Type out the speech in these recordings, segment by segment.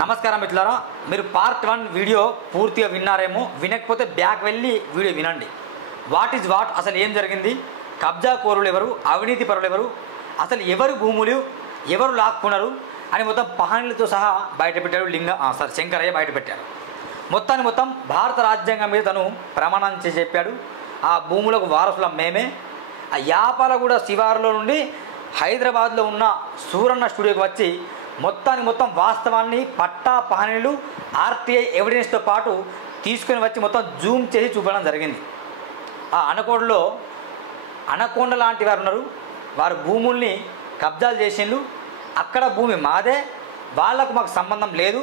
నమస్కారం మిత్రులారా, మీరు పార్ట్ 1 వీడియో పూర్తిగా విన్నారేమో. వినకపోతే బ్యాక్ వెళ్ళి వీడియో వినండి. వాట్ ఈజ్ వాట్, అసలు ఏం జరిగింది, కబ్జా కోరులు ఎవరు, అవినీతి పరులు ఎవరు, అసలు ఎవరు భూములు ఎవరు లాక్కున్నారు అని మొత్తం పహానీలతో సహా బయటపెట్టాడు శంకరయ్య బయటపెట్టాడు. మొత్తం భారత రాజ్యాంగం మీద తను ప్రమాణం చేసి చెప్పాడు. ఆ భూములకు వారసుల మేమే. ఆ యాపాలగూడ శివారులో నుండి హైదరాబాద్లో ఉన్న సూరన్న స్టూడియోకి వచ్చి మొత్తం వాస్తవాన్ని పట్టా పహానీలు ఆర్టీఐ ఎవిడెన్స్తో పాటు తీసుకొని వచ్చి మొత్తం జూమ్ చేసి చూపడం జరిగింది. ఆ అనకొండ లాంటి వారు ఉన్నారు, వారు భూముల్ని కబ్జాలు చేసిండ్రు, అక్కడ భూమి మాదే, వాళ్లకు మాకు సంబంధం లేదు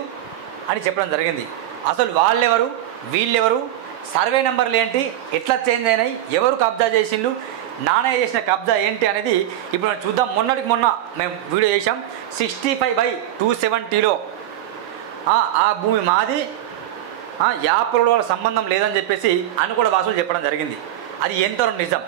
అని చెప్పడం జరిగింది. అసలు వాళ్ళెవరు, వీళ్ళెవరు, సర్వే నెంబర్లు ఏంటి, ఎట్లా చేంజ్ అయినాయి, ఎవరు కబ్జా చేసిండ్రు, నాణ్య చేసిన కబ్జా ఏంటి అనేది ఇప్పుడు మనం చూద్దాం. మొన్న మేము వీడియో చేసాం. 65/270లో ఆ భూమి మాది, యాపరుల వాళ్ళ సంబంధం లేదని చెప్పేసి అనుకూల వాసులు చెప్పడం జరిగింది. అది ఎంతవరకు నిజం,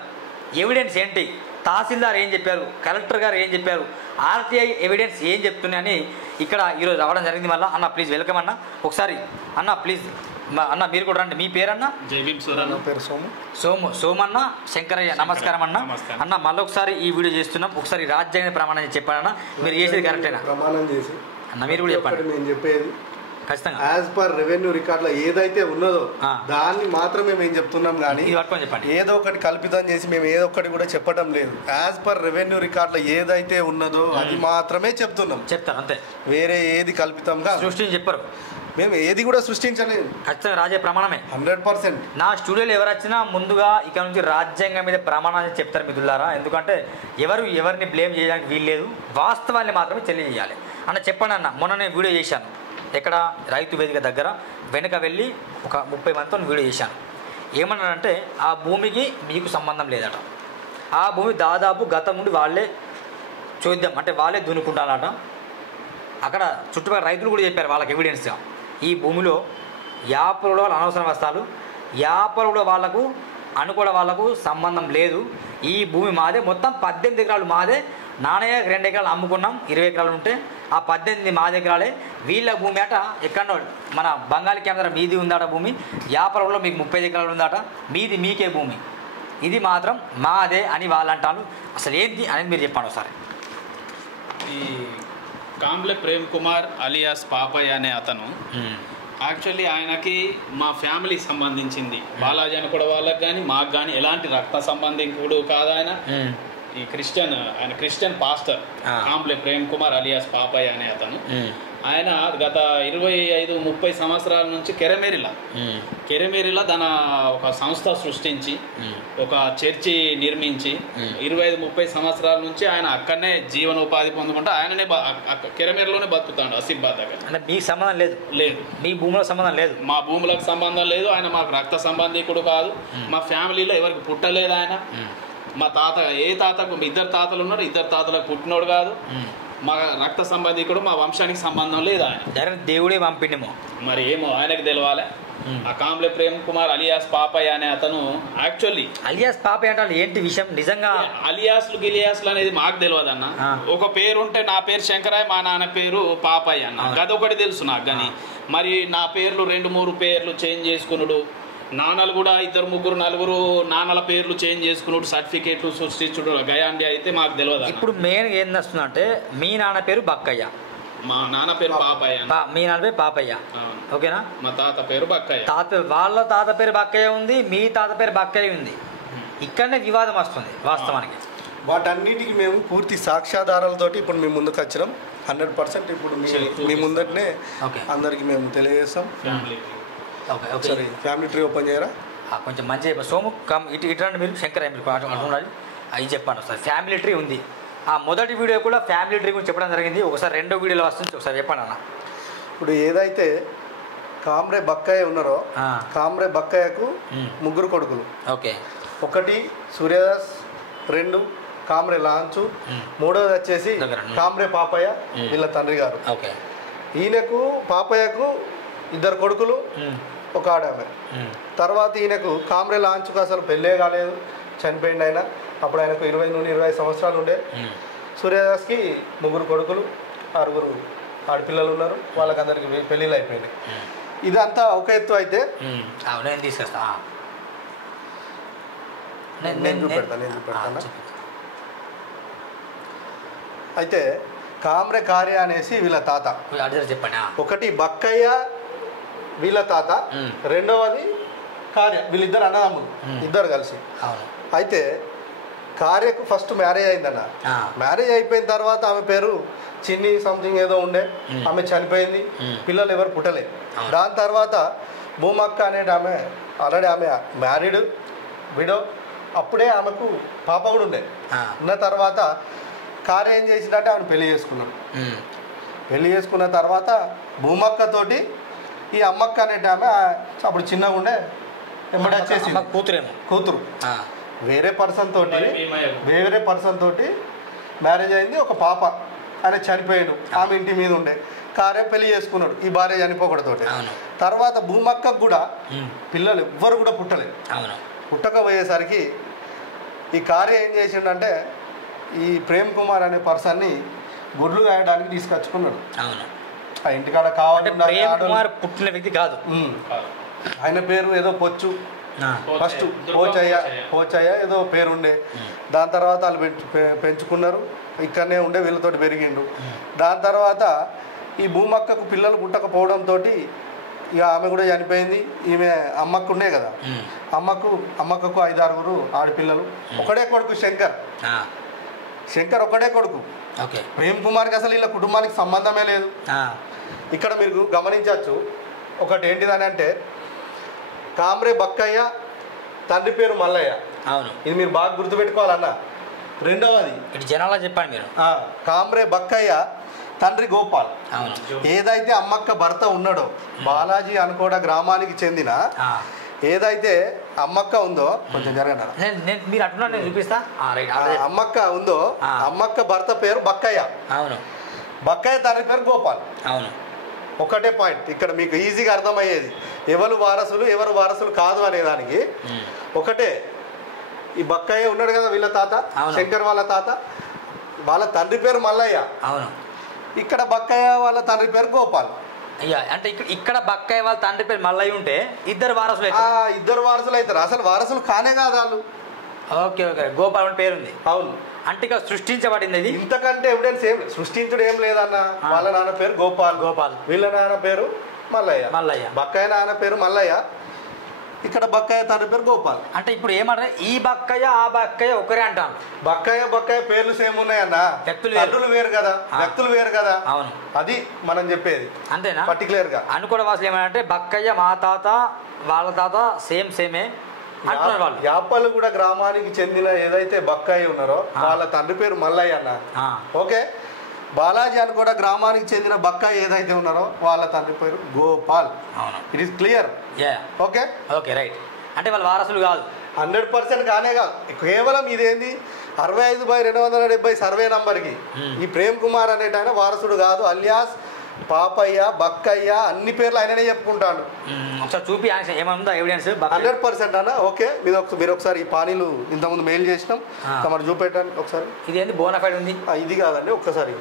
ఎవిడెన్స్ ఏంటి, తహసీల్దార్ ఏం చెప్పారు, కలెక్టర్ గారు ఏం చెప్పారు, ఆర్టీఐ ఎవిడెన్స్ ఏం చెప్తున్నాయని ఇక్కడ ఈరోజు రావడం జరిగింది. మళ్ళీ అన్న ప్లీజ్ వెల్కమ్ అన్న. ఒకసారి అన్న ప్లీజ్ అన్న మీరు కూడా రండి. మీ పేరన్నా? పేరు సోమన్న. శంకరయ్య నమస్కారం అన్న. అన్న మళ్ళీ ఒకసారి ఈ వీడియో చేస్తున్నాం. ఒకసారి రాజ్యాంగ ప్రమాణం చెప్పారన్న. మీరు చేసేది కరెక్టేనా? ప్రమాణం చేసి అన్న మీరు కూడా చెప్పండి. నేను చెప్పేది ఖచ్చితంగా యాజ్ పర్ రెవెన్యూ రికార్డులో ఏదైతే ఉన్నదో దాన్ని మాత్రమే మేము చెప్తున్నాం, కానీ చెప్పండి. ఏదో ఒకటి కల్పితం చేసి మేము ఏదో ఒకటి కూడా చెప్పడం లేదు. యాజ్ పర్ రెవెన్యూ రికార్డులో ఏదైతే ఉన్నదో అది మాత్రమే చెప్తున్నాం. చెప్తాను అంతే, వేరే ఏది కల్పితంగా సృష్టించి చెప్పరు. మేము ఏది కూడా సృష్టించలేదు. ఖచ్చితంగా రాజ్య ప్రమాణమే 100%. నా స్టూడియోలో ఎవరు వచ్చినా ముందుగా ఇక నుంచి రాజ్యాంగం మీద ప్రమాణాన్ని చెప్తారు మిత్రులారా. ఎందుకంటే ఎవరిని బ్లేమ్ చేయడానికి వీల్లేదు, వాస్తవాన్ని మాత్రమే తెలియజేయాలి. అన్న చెప్పండి అన్న. మొన్న నేను వీడియో చేశాను, ఎక్కడ రైతు వేదిక దగ్గర వెనుక వెళ్ళి ఒక 30 మందితో వీడియో చేశాను. ఏమన్నానంటే ఆ భూమికి మీకు సంబంధం లేదట, ఆ భూమి దాదాపు గతం నుండి వాళ్ళే చూద్దాం అంటే వాళ్ళే దున్నుకుంటారట. అక్కడ చుట్టుపక్కల రైతులు కూడా చెప్పారు వాళ్ళకి ఎవిడెన్స్గా, ఈ భూమిలో యాపరుల వాళ్ళ అనవసర వస్తాలు, యాపరుల వాళ్ళకు అనుకూల వాళ్ళకు సంబంధం లేదు, ఈ భూమి మాదే, మొత్తం 18 ఎకరాలు మాదే, నాణయ్య 2 ఎకరాలు అమ్ముకున్నాం, 20 ఎకరాలు ఉంటే ఆ 18 మా ఎకరాలే, వీళ్ళ భూమి అట ఎక్కడో మన బంగాళీ కేంద్రం మీది ఉందట భూమి, యాపరంలో మీకు 30 ఎకరాలు ఉందట, మీకే భూమి, ఇది మాత్రం మాదే అని వాళ్ళు అంటాను. అసలు ఏంటి అనేది మీరు చెప్పండి ఒకసారి. ఈ కాంబ్లే ప్రేమ్ కుమార్ అలియాస్ పాపయ్య అనే అతను యాక్చువల్లీ ఆయనకి మా ఫ్యామిలీకి సంబంధించింది, బాలాజీ అని కూడా వాళ్ళకి కానీ మాకు కానీ ఎలాంటి రక్త సంబంధికుడు కాదు ఆయన. ఈ ఆయన Christian pastor Kamble Prem Kumar alias Papaiah అనే అతను. ఆయన గత 25-30 సంవత్సరాల నుంచి కెరమేరిలా తన ఒక సంస్థ సృష్టించి ఒక చర్చి నిర్మించి 25-30 సంవత్సరాల నుంచి ఆయన అక్కడనే జీవనోపాధి పొందుకుంటూ ఆయననే కెరమేరిలోనే బతుకుతాడు. అసిబాద్ దగ్గర. అంటే మీకు సంబంధం లేదు, మీ భూములకు సంబంధం లేదు, మా భూములకు సంబంధం లేదు, ఆయన మాకు రక్త సంబంధికుడు కాదు, మా ఫ్యామిలీలో ఎవరికి పుట్టలేదు ఆయన. మా తాత తాతకు 2 తాతలు ఉన్నారు, 2 తాతలకు పుట్టినోడు కాదు, మా రక్త సంబంధికుడు, మా వంశానికి సంబంధం లేదు. ఆయన దేవుడే పంపిండేమో మరి ఏమో ఆయనకు తెలవాలి. ఆ కాంబ్లే ప్రేమ్ కుమార్ అలియాస్ పాపయ్య అనే అతను యాక్చువల్లీ అలియాస్ పాపయ్య అంటే ఏంటి విషయం, నిజంగా గిలియాస్లు అనేది మాకు తెలియదు అన్న. ఒక పేరు ఉంటే నా పేరు శంకరయ్య, మా నాన్న పేరు పాపయ్య అన్న, అదొకటి తెలుసు నాకు. కానీ మరి నా పేర్లు 2-3 పేర్లు చేంజ్ చేసుకున్నాడు, నాన్నలు కూడా 2-3 4 నాన్నల పేర్లు చేంజ్ చేసుకున్నాడు, సర్టిఫికేట్లు సృష్టించుడు గయాండి అయితే మాకు తెలియదు. ఇప్పుడు మెయిన్ ఏం వస్తుందంటే మీ నాన్న పేరు బక్కయ్య, మా నాన్న పేరు పాపయ్య, మీ నాన్న పేరు పాపయ్య, ఓకేనా? మా తాత పేరు బక్కయ్య, వాళ్ళ తాత పేరు బక్కయ్య ఉంది, మీ తాత పేరు బక్కయ్య ఉంది. ఇక్కడనే వివాదం వస్తుంది వాస్తవానికి. వాటన్నిటికి మేము పూర్తి సాక్ష్యాధారాలతోటి ఇప్పుడు మేము ముందుకు వచ్చినాం. 100% ఇప్పుడు మీ ముందటనే అందరికి మేము తెలియజేస్తాం. ఒకసారి ఫ్యామిలీ ట్రీ ఓపెన్ చేయరా, కొంచెం మంచిగా సోము ఇటువంటి మీరు శంకరయ్య మీరు అంటున్నారు, అవి చెప్పండి ఒకసారి. ఫ్యామిలీ ట్రీ ఉంది, ఆ మొదటి వీడియో కూడా ఫ్యామిలీ ట్రీ గురించి చెప్పడం జరిగింది. ఒకసారి 2వ వీడియోలో వస్తుంది, ఒకసారి చెప్పండి అన్న. ఇప్పుడు ఏదైతే కామ్రే బక్కయ్య ఉన్నారో, కామ్రే బక్కయ్యకు 3 కొడుకులు. ఓకే. 1 సూర్యదాస్, 2 కామ్రే లాంచు, 3వది వచ్చేసి కామ్రే పాపయ్య, వీళ్ళ తండ్రి గారు. ఓకే. ఈయనకు పాపయ్యకు 2 కొడుకులు, 1 ఆడామె. తర్వాత ఈయనకు కామ్రే లాంచుకు అసలు పెళ్ళే కాలేదు, చనిపోయింది ఆయన. అప్పుడు ఆయనకు 20 నుండి 25 సంవత్సరాలు ఉండే. సూర్యదాస్కి 3 కొడుకులు, 6 ఆడపిల్లలు ఉన్నారు, వాళ్ళకందరికి పెళ్ళిళ్ళు అయిపోయినాయి. ఇదంతా ఒక ఎత్తు అయితే నేను తీసుకొస్తా, నేను చూపెడతాను. అయితే కామ్రె కార్య అనేసి వీళ్ళ తాత, చెప్పండి. ఒకటి బక్కయ్య వీళ్ళ తాత, రెండవది కార్య, వీళ్ళిద్దరు అన్నదమ్ములు, ఇద్దరు కలిసి. అయితే కార్యకు ఫస్ట్ మ్యారేజ్ అయిందన్న. మ్యారేజ్ అయిపోయిన తర్వాత ఆమె పేరు చిన్ని సంథింగ్ ఏదో ఉండే, ఆమె చనిపోయింది, పిల్లలు ఎవరు పుట్టలే. దాని తర్వాత భూమక్క అనేది ఆమె ఆల్రెడీ ఆమె మ్యారీడ్ విడో, అప్పుడే ఆమెకు పాప కూడా ఉండే. ఉన్న తర్వాత కార్య ఏం చేసిందంటే ఆమెను పెళ్లి చేసుకున్నాడు. పెళ్లి చేసుకున్న తర్వాత భూమక్కతోటి ఈ అమ్మక్క అనేటి ఆమె అప్పుడు చిన్నగా ఉండే ఎమ్మడి వచ్చేసి కూతురు వేరే పర్సన్ తోటి మ్యారేజ్ అయింది. ఒక పాప ఆయన చనిపోయాడు, ఆమె ఇంటి మీద ఉండే. కార్య పెళ్లి చేసుకున్నాడు ఈ భార్య చనిపోకూడతోటి. తర్వాత భూమక్కకు కూడా పిల్లలు ఎవ్వరు కూడా పుట్టలేదు. పుట్టకపోయేసరికి ఈ కార్య ఏం చేసిండంటే ఈ ప్రేమ్ కుమార్ అనే పర్సన్ని గుడ్లు కాయడానికి తీసుకొచ్చుకున్నాడు. ఆ ఇంటికాడ కావాలి పుట్టిన వ్యక్తి కాదు, ఆయన పేరు ఏదో పొచ్చు, ఫస్ట్ పోచయ్య ఏదో పేరు ఉండే. దాని తర్వాత వాళ్ళు పెంచుకున్నారు, ఇక్కడనే ఉండే, వీళ్ళతోటి పెరిగిండు. దాని తర్వాత ఈ భూమక్కకు పిల్లలు పుట్టకపోవడంతో ఇక ఆమె కూడా చనిపోయింది. ఈమె అమ్మకు ఉండే కదా, అమ్మక్కకు 5-6 ఆడపిల్లలు, ఒకడే కొడుకు శంకర్ ఒకడే కొడుకు. ప్రేమ్ కుమార్కి అసలు వీళ్ళ కుటుంబానికి సంబంధమే లేదు. ఇక్కడ మీరు గమనించవచ్చు ఒకటి ఏంటిదని అంటే, కామ్రే బక్కయ్య, తండ్రి పేరు మల్లయ్య. ఇది మీరు బాగా గుర్తుపెట్టుకోవాలన్న. రెండవది జనాలా చెప్పండి మీరు, కామ్రే బక్కయ్య, తండ్రి గోపాల్. ఏదైతే అమ్మక్క భర్త ఉన్నాడో బాలాజీ అనుకోడ గ్రామానికి చెందిన ఏదైతే అమ్మక్క ఉందో, కొంచెం మీరు అట్లా నేను చూపిస్తా, అమ్మక్క ఉందో, అమ్మక్క భర్త పేరు బక్కయ్య. బక్కయ్య తండ్రి పేరు గోపాల్. ఒకటే పాయింట్ ఇక్కడ మీకు ఈజీగా అర్థమయ్యేది, ఎవరు వారసులు కాదు అనేదానికి ఒకటే. ఈ బక్కయ్య ఉన్నాడు కదా వీళ్ళ తాత, శంకర్ వాళ్ళ తాత, వాళ్ళ తండ్రి పేరు మల్లయ్య. ఇక్కడ బక్కయ్య వాళ్ళ తండ్రి పేరు గోపాల్. అయ్యా అంటే ఇక్కడ బక్కయ్య వాళ్ళ తండ్రి పేరు మల్లయ్య ఉంటే ఇద్దరు వారసులు అవుతారు. అసలు వారసులు కానే కాదు వాళ్ళు. ఓకే, గోపాల్ అని పేరుంది. అవును, అంటే ఇక సృష్టించబడింది ఇది. ఇంతకంటే ఎవిడెన్స్ ఏం సృష్టించడం ఏం లేదన్న. వాళ్ళ నాన్న పేరు గోపాల్, వీళ్ళ నాన్న పేరు మల్లయ్య. బక్కయ్య నాన్న పేరు మల్లయ్య, ఇక్కడ బక్కయ్య తండ్రి పేరు గోపాల్. అంటే ఇప్పుడు ఏమంటారు, ఈ బక్కయ్య ఆ బక్కయ్య ఒకరే అంటాను. బక్కయ్య పేర్లు సేమ్ ఉన్నాయన్న, వ్యక్తులు వేరు కదా. అవును, అది మనం చెప్పేది. అంతేనా? పర్టికులర్ గా అనుకోవడం అసలు ఏమంటే బక్కయ్య మా తాత వాళ్ళ తాత సేమే అంటున్నారు వాళ్ళు. యాపల్గూడ గ్రామానికి చెందిన ఏదైతే బక్కయ్య ఉన్నారో వాళ్ళ తండ్రి పేరు మల్లయ్య అన్న. ఓకే, బాలాజీ అనుకోడ గ్రామానికి చెందిన బక్కయ్య ఏదైతే ఉన్నారో వాళ్ళ తండ్రి పేరు Gopal. It is clear. Okay right. అంటే వాళ్ళ వారసులు కాదు, 100% కానే కాదు. కేవలం ఇదేంది 65/270 సర్వే నంబర్కి ఈ ప్రేమ్ కుమార్ అనేటైనా వారసుడు కాదు. అలియాస్ పాపయ్య, బక్కయ్య అన్ని పేర్లు ఆయననే చెప్పుకుంటాడు. ఒకసారి చూపి ఏమన్నా ఎవిడెన్స్ 100% అన్న. ఓకే, మీరు ఒకసారి ఈ పానీలు ఇంతకుముందు మెయిల్ చేసినాం, మరి చూపెట్టండి ఒకసారి. ఇది ఏంది బోనాఫైడ్ ఉంది? ఇది కాదండి, ఒక్కసారి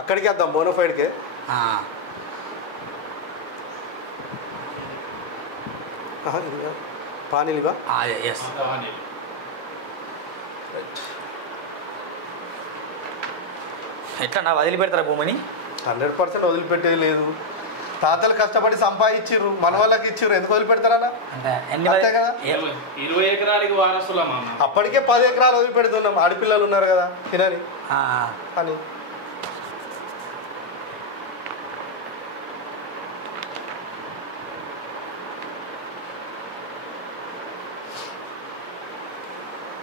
అక్కడికి వద్దాం, బోనాఫైడ్కే. పానీలుగా ఎట్లా వదిలిపెడతారా భూమిని? 100% వదిలిపెట్టేది లేదు. తాతలు కష్టపడి సంపాదించారు, మన వాళ్ళకి ఇచ్చారు, ఎందుకు వదిలిపెడతారా? అంతే కదా. 20 ఎకరాలకి వారసులా? అప్పటికే 10 ఎకరాలు వదిలిపెడుతున్నాం, ఆడపిల్లలు ఉన్నారు కదా తినని అని.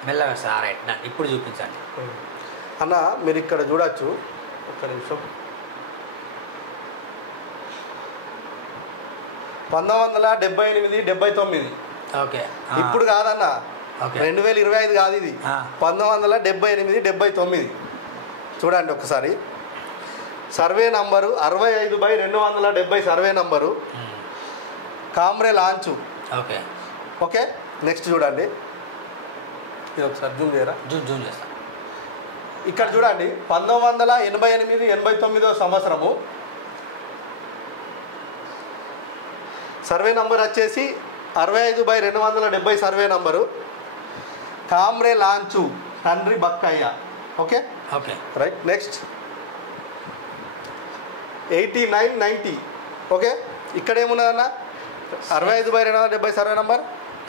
మెల్లగా సార్ ఇప్పుడు చూపించండి అన్న. మీరు ఇక్కడ చూడొచ్చు, ఒక్క నిమిషం. 1978-79. ఓకే, ఇప్పుడు కాదన్న, 2025 కాదు ఇది, 1978-79. చూడండి ఒకసారి. Survey number 65/270 survey number, Kamre Lanchu. Okay, next చూడండి. ఇది ఒకసారి జూమ్ చేయరా? జూమ్ చేస్తా. ఇక్కడ చూడండి 1988-89 సంవత్సరము సర్వే నంబర్ వచ్చేసి 65/270 సర్వే నంబరు. కామ్రే లాంచు తండ్రి Bakkayya. Okay okay right. Next 89-90. Okay ఇక్కడ ఏమున్నదన్న 65/270 సర్వే నంబర్.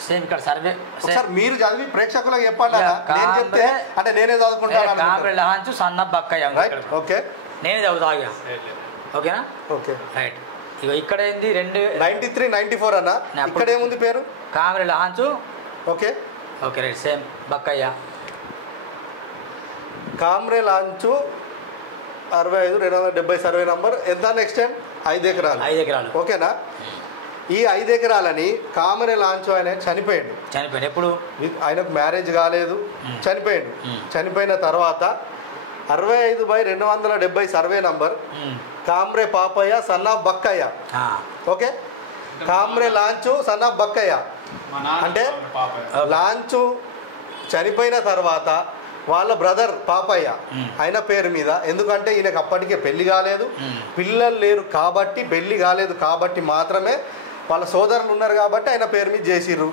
సేమ్ ఇక్కడ సర్వే ఒకసారి మీరు చదివి ప్రేక్షకులకు చెప్పండి అన్న. నేను చెప్తే అంటే నేనే చదువుకుంటాను. కామ్రే లాంచు సన్న బక్కయ్య. రైట్. ఓకే నేనే చదువుతా. ఓకేనా? Okay right. ఇక ఇక్కడ ఏంది 93-94 అన్న. ఇక్కడ ఏముంది పేరు? Kamre Lanchu. Okay okay right. Same Bakkayya. Kamre Lanchu 65/270 survey number. ఎంత నెక్స్ట్ టైం? 5 ఎకరాలు. 5 ఎకరాలు. ఓకేనా? ఈ 5 ఎకరాలని కామ్రే లాంచు ఆయన చనిపోయాడు. ఎప్పుడు? ఆయనకు మ్యారేజ్ కాలేదు, చనిపోయాడు. చనిపోయిన తర్వాత 65/270 survey number Kamre Papayya son of Bakkayya. Okay Kamre Lanchu son of Bakkayya అంటే లాంచు చనిపోయిన తర్వాత వాళ్ళ బ్రదర్ పాపయ్య ఆయన పేరు మీద. ఎందుకంటే ఈయనకు అప్పటికే పెళ్లి కాలేదు, పిల్లలు లేరు కాబట్టి, పెళ్లి కాలేదు కాబట్టి మాత్రమే వాళ్ళ సోదరులు ఉన్నారు కాబట్టి ఆయన పేరు మీద చేసిర్రు.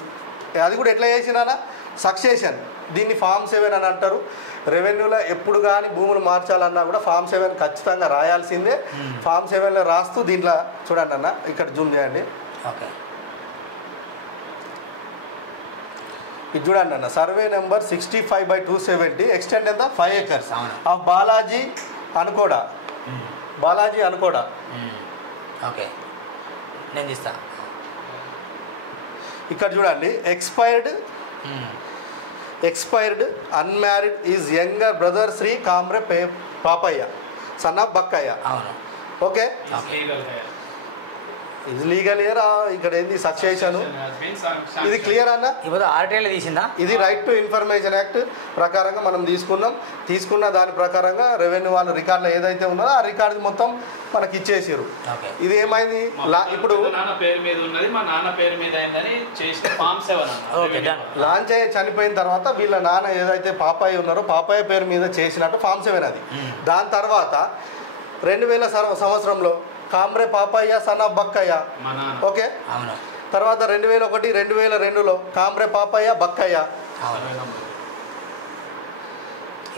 అది కూడా ఎట్లా చేసినా సక్సెషన్. దీన్ని ఫామ్ 7 అని అంటారు. రెవెన్యూలో ఎప్పుడు కానీ భూములు మార్చాలన్నా కూడా ఫామ్ 7 ఖచ్చితంగా రాయాల్సిందే. ఫామ్ 7లో రాస్తూ దీంట్లో చూడండి అన్న, ఇక్కడ జూమ్ చేయండి. ఓకే ఇది చూడండి అన్న, సర్వే నెంబర్ 65/270. ఎక్స్టెండ్ ఎంత? 5 acres ఆఫ్ బాలాజీ అనుకోడా. బాలాజీ అనుకోడా. ఓకే నేను ఇస్తా. ఇక్కడ చూడండి expired unmarried is younger brother Shri Kamre Papayya son of Bakkayya. అవును. ఓకే ఇది లీగల్ ఇయర్. ఇక్కడ ఏంది సక్సెషన్. ఇది క్లియర్ అన్న. ఇప్పుడు ఆర్టీఐలో తీసిందా? ఇది రైట్ టు ఇన్ఫర్మేషన్ యాక్ట్ ప్రకారంగా మనం తీసుకున్న దాని ప్రకారంగా రెవెన్యూ వాళ్ళు రికార్డులో ఏదైతే ఉన్నదో ఆ రికార్డు మొత్తం మనకి ఇచ్చేసారు. ఇది ఏమైంది ఇప్పుడు పేరు మీద ఉన్నది, మా నాన్న పేరు మీద అయిందని చేసిన ఫామ్ 7. లాంచ్ అయ్యి చనిపోయిన తర్వాత వీళ్ళ నాన్న ఏదైతే పాపయ్య ఉన్నారో పాపయ్య పేరు మీద చేసినట్టు ఫామ్ 7 అది. దాని తర్వాత 2000 సంవత్సరంలో Kamre Papayya son of Bakkayya. Okay తర్వాత 2001-2002లో కామ్రే పాపయ్య బక్కయ్య.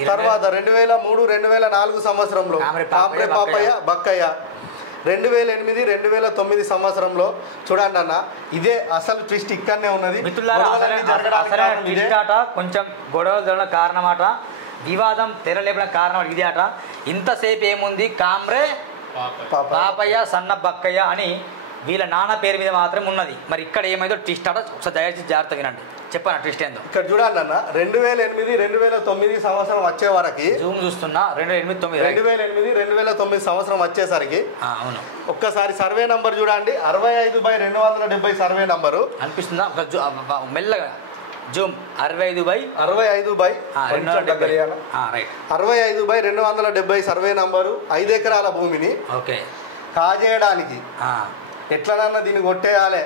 తర్వాత 2003-2004 సంవత్సరంలో కామ్రే పాపయ్య బక్కయ్య. 2008-2009 సంవత్సరంలో చూడండి అన్న, ఇదే అసలు ట్విస్ట్ ఇక్కడనే ఉన్నది. కొంచెం గొడవలు జరగడం కారణమాట, వివాదం తెరలేపిన కారణం ఇదే అట. ఇంతసేపు ఏముంది? కామ్రే పాపయ్య సన్న బక్కయ్య అని వీళ్ళ నాన్న పేరు మీద మాత్రం ఉన్నది. మరి ఇక్కడ ఏమైందో ట్విస్ట్ అట. ఒకసారి దయచేసి జాగ్రత్త వినండి, చెప్పాను ట్విస్ట్ ఏందో. ఇక్కడ చూడండి అన్న, 2008-2009 సంవత్సరం వచ్చే వరకు జూమ్ చూస్తున్నా. 2008-2009 సంవత్సరం వచ్చేసరికి అవును ఒక్కసారి సర్వే నంబర్ చూడండి. 65/270 సర్వే నంబరు అనిపిస్తుందా? మెల్లగా జూమ్ 65/270 సర్వే నంబరు 5 ఎకరాల భూమిని కాజేయడానికి ఎట్లనన్నా దీన్ని కొట్టేయాలి,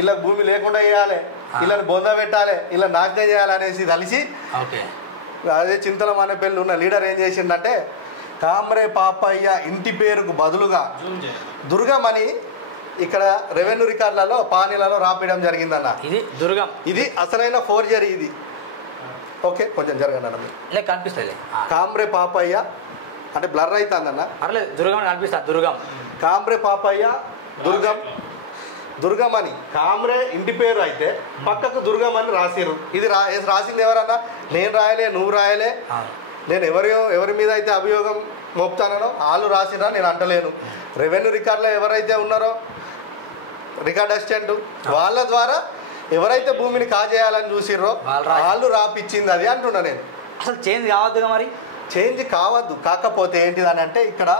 ఇలా భూమి లేకుండా చేయాలి, ఇలా బొంద పెట్టాలి, ఇలా నాశనం చేయాలి అనేసి కలిసి అదే చింతలం అనే పెళ్ళి ఉన్న లీడర్ ఏం చేసిండంటే కామ్రే పాపయ్య ఇంటి పేరుకు బదులుగా దుర్గమని ఇక్కడ రెవెన్యూ రికార్డులలో పానీలలో రాపియడం జరిగిందన్న. ఇది దుర్గం. ఇది అసలైన ఫోర్జరీ ఇది. ఓకే కొంచెం జరగండి అన్న. కనిపిస్తుంది కామ్రే పాపయ్య అంటే బ్లర్ అవుతుందన్న. పర్లేదు దుర్గం కనిపిస్తా. దుర్గం కామ్రే పాపయ్య దుర్గం అని కామ్రే ఇంటి పేరు అయితే పక్కకు దుర్గం అని రాసిరు. ఇది రాసింది ఎవరన్నా? నేను రాయలే, నువ్వు రాయలే. నేను ఎవరి మీద అయితే అభియోగం మోపుతానో వాళ్ళు రాసిరా, నేను అంటలేను. రెవెన్యూ రికార్డులో ఎవరైతే ఉన్నారో రికార్డ్ అసిస్టెంట్ వాళ్ళ ద్వారా ఎవరైతే భూమిని కాజేయాలని చూసిర్రో వాళ్ళు రాపిచ్చింది అది అంటున్నా నేను. అసలు చేంజ్ కావద్దుగా? మరి చేంజ్ కావద్దు. కాకపోతే ఏంటిదని అంటే ఇక్కడ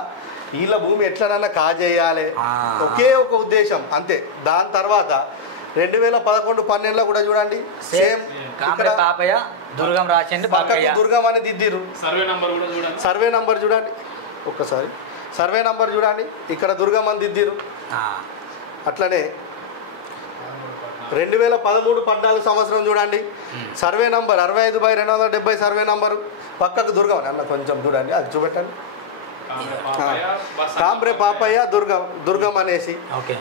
వీళ్ళ భూమి ఎట్లనన్నా కాజేయాలి, ఒకే ఒక ఉద్దేశం అంతే. దాని తర్వాత 2011-12లో కూడా చూడండి సేమ్ పాపయ్య దుర్గం రాసింది, దుర్గం అని దిద్దిరు. సర్వే నంబర్ చూడండి ఒక్కసారి. సర్వే నంబర్ చూడండి, ఇక్కడ దుర్గం అని దిద్దిరు. అట్లనే 2013-14 సంవత్సరం చూడండి, సర్వే నంబర్ 65/270 సర్వే నంబరు పక్కకు దుర్గం అన్న కొంచెం చూడండి, అది చూపెట్టండి. కామ్రే పాపయ్య పాపయ్య దుర్గం అనేసి. ఓకే,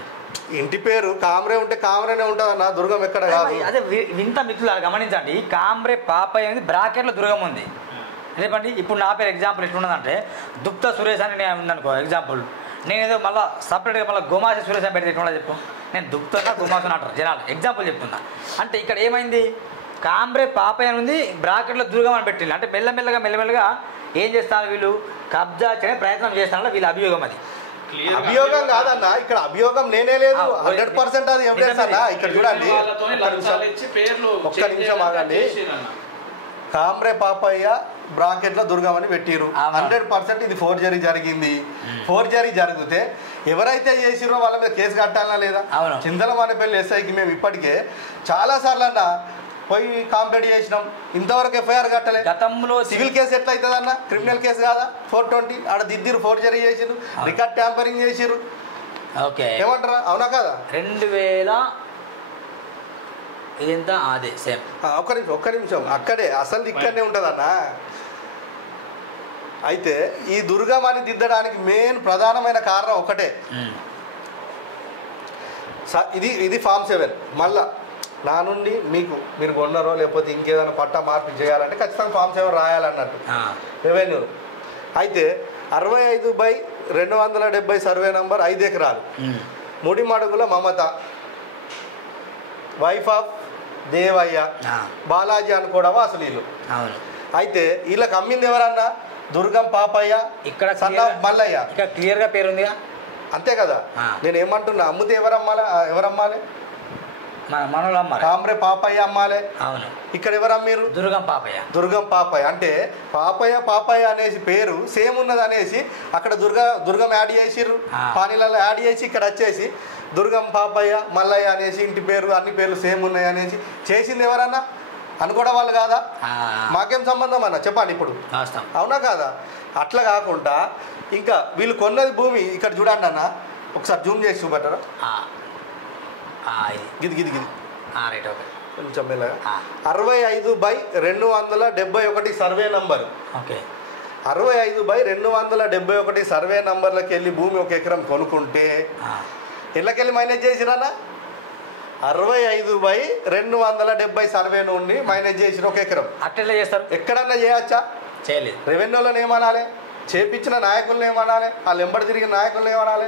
ఇంటి పేరు కామ్రే ఉంటే కామ్రేనే ఉంటుంది అన్న, దుర్గం ఎక్కడ కాదు. అదే వింత మిత్రులు గమనించండి, కామ్రే పాపయ్య అనేది బ్రాకెట్లో దుర్గం ఉంది. ఎందుకంటే ఇప్పుడు నా పేరు ఎగ్జాంపుల్ ఎట్లున్నదంటే దుప్త సురేష్ అని నేను ఉందనుకో ఎగ్జాంపుల్, నేనేదో మళ్ళీ సపరేట్గా మళ్ళీ గుమాసి సురేష్ అని పెడితే ఎట్లా చెప్పు, నేను దుప్తనా గుమాసు అంటారు జనాలు, ఎగ్జాంపుల్ చెప్తున్నా. అంటే ఇక్కడ ఏమైంది, కామ్రే పాపయ్య అని ఉంది, బ్రాకెట్లో దుర్గం అని పెట్టింది. అంటే మెల్లమెల్లగా ఏం చేస్తాను వీళ్ళు, కబ్జా చేయడానికి ప్రయత్నం చేస్తాను, వీళ్ళ అభియోగం. అది అభియోగం కాదన్న, ఇక్కడ అభియోగం లేనే లేదు, 100% అది ఎవిడెన్స్ అన్న. ఇక్కడ చూడండి, ఒక్క నిమిషం ఆగండి. కామ్రే పాపయ్య బ్రాకెట్లో దుర్గం అని పెట్టిరు, 100% ఇది ఫోర్జరీ జరిగింది. ఫోర్జరీ జరిగితే ఎవరైతే చేసిరో వాళ్ళ మీద కేసు కట్టాలన్నా లేదా? చింతలమానేపల్లి ఎస్ఐకి మేము ఇప్పటికే చాలా సార్లు అన్న పోయి కాంప్లైంట్ చేసినాం, ఇంతవరకు ఎఫ్ఐఆర్ కట్టలే. గతంలో సివిల్ కేసు ఎట్లా అవుతుంది అన్న, క్రిమినల్ కేసు కాదా? 420 ఆడ దిద్దిరు, ఫోర్జరీ చేసిరు, రికార్డ్ ట్యాంపరింగ్ చేసిరు. ఓకే, ఏమంటారా, అవునా కాదా? 2000 ఇదంతా అదే సేమ్. ఒక్క నిమిషం అక్కడే అసలు ఇక్కడనే ఉంటుంది అన్న. అయితే ఈ దుర్గమాన్ని దిద్దడానికి మెయిన్ ప్రధానమైన కారణం ఒకటే, ఇది ఫామ్ 7. మళ్ళా నా నుండి మీరు కొన్నారో లేకపోతే ఇంకేదైనా పట్టా మార్పు చేయాలంటే ఖచ్చితంగా ఫామ్ 7 రాయాలన్నట్టు రెవెన్యూ. అయితే 65/270 సర్వే నంబర్ 5 ఎకరాలు, ముడిమడుగుల మమత, వైఫ్ ఆఫ్ దేవయ్య, బాలాజీ అనుకోవడమా అసలు వీళ్ళు. అయితే వీళ్ళకి అమ్మింది ఎవరన్నా, దుర్గం పాపయ్య, ఇక్కడ సన్న మల్లయ్య. ఇక్కడ క్లియర్గా పేరుందిగా, అంతే కదా. నేను ఏమంటున్నా, అమ్మితే ఎవరమ్మాలి? కామ్రే పాపయ్య అమ్మాలే. అవును, ఇక్కడ ఎవరు అమ్మారు? దుర్గం పాపయ్య. అంటే పాపయ్య అనేసి పేరు సేమ్ ఉన్నది అనేసి అక్కడ దుర్గం యాడ్ చేసిర్రు, పానీలలో యాడ్ చేసి ఇక్కడ వచ్చేసి దుర్గం పాపయ్య మల్లయ్య అనేసి ఇంటి పేరు అన్ని పేర్లు సేమ్ ఉన్నాయి అనేసి చేసింది ఎవరన్నా అనుకోవడం వాళ్ళు కాదా? మాకేం సంబంధం అన్న చెప్పండి ఇప్పుడు, అవునా కాదా? అట్లా కాకుండా ఇంకా వీళ్ళు కొన్నది భూమి ఇక్కడ చూడండి అన్న, ఒకసారి జూమ్ చేసి చూపెట్టరా? గిది కొంచెం మెల్లగా. 65/271 సర్వే నంబరు. 65/271 సర్వే నంబర్లకి వెళ్ళి భూమి 1 ఎకరం కొనుక్కుంటే ఎళ్ళకెళ్ళి మైనేజ్ చేసిరన్నా? 65/270 సర్వే నుండి మైనేజ్ చేసిన 1 ఎకరం. అట్లా చేస్తారు, ఎక్కడన్నా చేయొచ్చా? చేయలేదు. రెవెన్యూలను ఏమనాలి, చేపించిన నాయకులను ఏమనాలి, వాళ్ళు ఎంబడి తిరిగిన నాయకులను ఏమనాలి,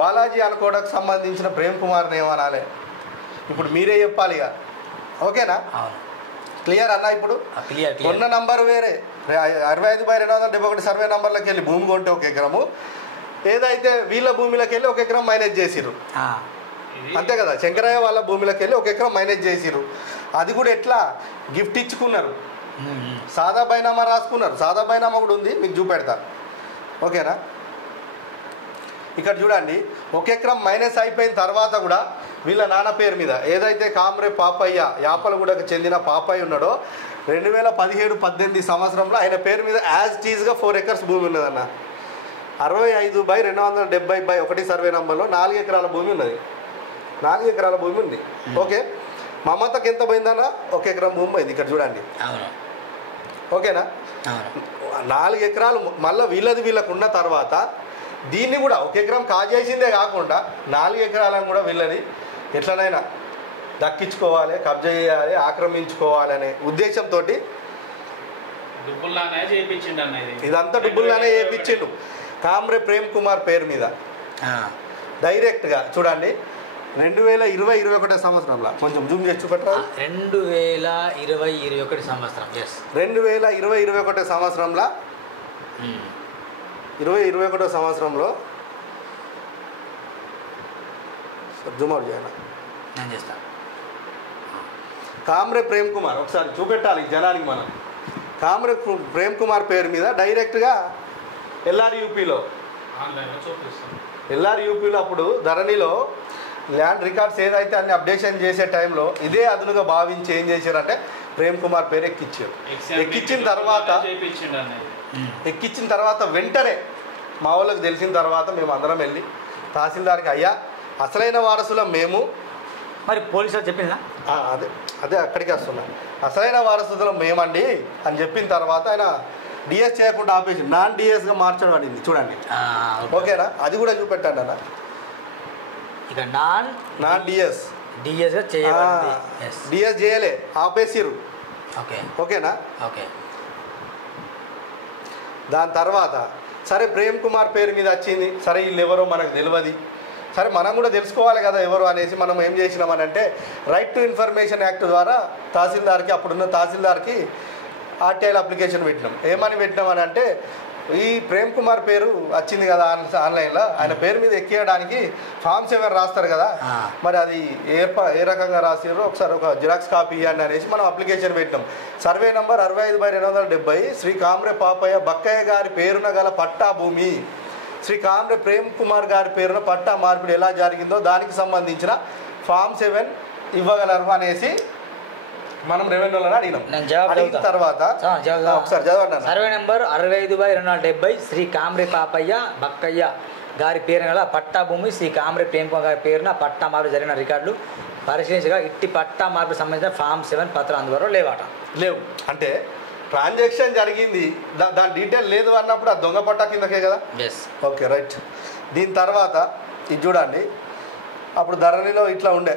బాలాజీ అనుకోవడానికి సంబంధించిన ప్రేమ్ కుమార్ని ఏమనాలి? ఇప్పుడు మీరే చెప్పాలి ఇక, ఓకేనా? క్లియర్ అన్న? ఇప్పుడు కొన్న నంబర్ వేరే, 65/271 సర్వే నంబర్లోకి వెళ్ళి భూమి కొంటే 1 ఎకరము, ఏదైతే వీళ్ళ భూమిలోకి వెళ్ళి 1 ఎకరం మైనేజ్ చేసిరు, అంతే కదా. శంకరయ్య వాళ్ళ భూమిలోకి వెళ్ళి 1 ఎకరం మైనేజ్ చేసిరు. అది కూడా ఎట్లా, గిఫ్ట్ ఇచ్చుకున్నారు, సాదా బైనామా రాసుకున్నారు. సాదా బైనామా కూడా ఉంది, మీకు చూపెడతా, ఓకేనా? ఇక్కడ చూడండి, 1 ఎకరం మైనస్ అయిపోయిన తర్వాత కూడా వీళ్ళ నాన్న పేరు మీద ఏదైతే కామ్రే పాపయ్య యాపలగూడకు చెందిన పాపయ్య ఉన్నాడో 2017-18 సంవత్సరంలో ఆయన పేరు మీద యాజ్ టీజ్గా 4 ఎకర్స్ భూమి ఉన్నదన్న. 65/270/1 సర్వే నంబర్లో 4 ఎకరాల భూమి ఉన్నది, 4 ఎకరాల భూమి ఉంది. ఓకే, మమతకి ఎంత పోయిందన్న? 1 ఎకరం భూమి పోయింది. ఇక్కడ చూడండి, ఓకేనా? 4 ఎకరాలు మళ్ళీ వీళ్ళకు ఉన్న తర్వాత దీన్ని కూడా 1 ఎకరం కాజేసిందే కాకుండా 4 ఎకరాలను కూడా వీళ్ళది ఎట్లనైనా దక్కించుకోవాలి, కబ్జా చేయాలి, ఆక్రమించుకోవాలి అనే ఉద్దేశంతో ఇదంతా డబ్బుల్లానే చేయించిండు కామ్రే ప్రేమ్ కుమార్ పేరు మీద డైరెక్ట్గా. చూడండి, 2020-21 సంవత్సరంలో కొంచెం జూమ్ చేసి చూపెట్టాలి. 2020-21 సంవత్సరం, 2020-21 సంవత్సరంలో 2021 సంవత్సరంలో జూమ్ అవుట్ చేయాలి, నేను చేస్తాను. కామ్రే ప్రేమ్ కుమార్ ఒకసారి చూపెట్టాలి జనానికి. మనం కామ్రే ప్రేమ్ కుమార్ పేరు మీద డైరెక్ట్గా ఎల్ఆర్యూపీలో అప్పుడు ధరణిలో ల్యాండ్ రికార్డ్స్ ఏదైతే అన్ని అప్డేషన్ చేసే టైంలో ఇదే అదునుగా భావించి ఏం చేశారంటే ప్రేమ్ కుమార్ పేరు ఎక్కించారు. ఎక్కించిన తర్వాత వెంటనే మా వాళ్ళకి తెలిసిన తర్వాత మేము అందరం వెళ్ళి తహసీల్దార్కి, అయ్యా అసలైన వారసులం మేము, మరి పోలీసులు చెప్పిందా? అదే అక్కడికి వస్తున్నా, అసలైన వారసులం మేమండి అని చెప్పిన తర్వాత ఆయన డిఎస్ చేయకుండా ఆపేసి నాన్ డిఎస్గా మార్చడం అనేది చూడండి. ఓకేనా, అది కూడా చూపెట్టండి అన్న. ఇక నాన్ డిఎస్ డిఎస్గా చేయాలి. డిఎస్ చేయలే, ఆపేసిరు. ఓకే, ఓకేనా. ఓకే. దాని తర్వాత సరే ప్రేమ్ కుమార్ పేరు మీద వచ్చింది, సరే వీళ్ళు ఎవరో మనకు తెలియదు, సరే మనం కూడా తెలుసుకోవాలి కదా ఎవరు అనేసి మనం ఏం చేసినామనంటే రైట్ టు ఇన్ఫర్మేషన్ యాక్ట్ ద్వారా తహసీల్దార్కి, అప్పుడున్న తహసీల్దార్కి ఆర్టీఐ అప్లికేషన్ పెట్టినాం. ఏమని పెట్టినామని అంటే ఈ ప్రేమ్ కుమార్ పేరు వచ్చింది కదా ఆన్లైన్లో, ఆయన పేరు మీద ఎక్కియడానికి ఫామ్ 7 రాస్తారు కదా, మరి అది ఏ రకంగా రాసారో ఒకసారి ఒక జిరాక్స్ కాపీ ఇవ్వండి అనేసి మనం అప్లికేషన్ పెట్టినాం. సర్వే నంబర్ 65/270 శ్రీ కామ్రే పాపయ్య బక్కయ్య గారి పేరున గల పట్టా భూమి, శ్రీ కామ్రే ప్రేమ్ కుమార్ గారి పేరున పట్టా మార్పిడి ఎలా జరిగిందో దానికి సంబంధించిన ఫామ్ 7 ఇవ్వగలరు అనేసి మనం రెవెన్యూలో అడిగినాం. అడిగిన తర్వాత ఒకసారి చదవండి. సర్వే నెంబర్ 65/270 శ్రీ కామ్రే పాపయ్య బక్కయ్య గారి పేరున గల పట్టా భూమి శ్రీ కామ్రే ప్రేమ్ కుమార్ గారి పేరున పట్టా మార్పు జరిగిన రికార్డులు పరిశీలించగా ఇట్టి పట్టా మార్పు సంబంధించిన ఫామ్ 7 పత్రం అందువల్ల లేవు. అంటే ట్రాన్సాక్షన్ జరిగింది, దాని డీటెయిల్ లేదు అన్నప్పుడు ఆ దొంగ పట్టా కిందకే కదా. Okay, right. దీని తర్వాత ఇది చూడండి, అప్పుడు ధరణిలో ఇట్లా ఉండే,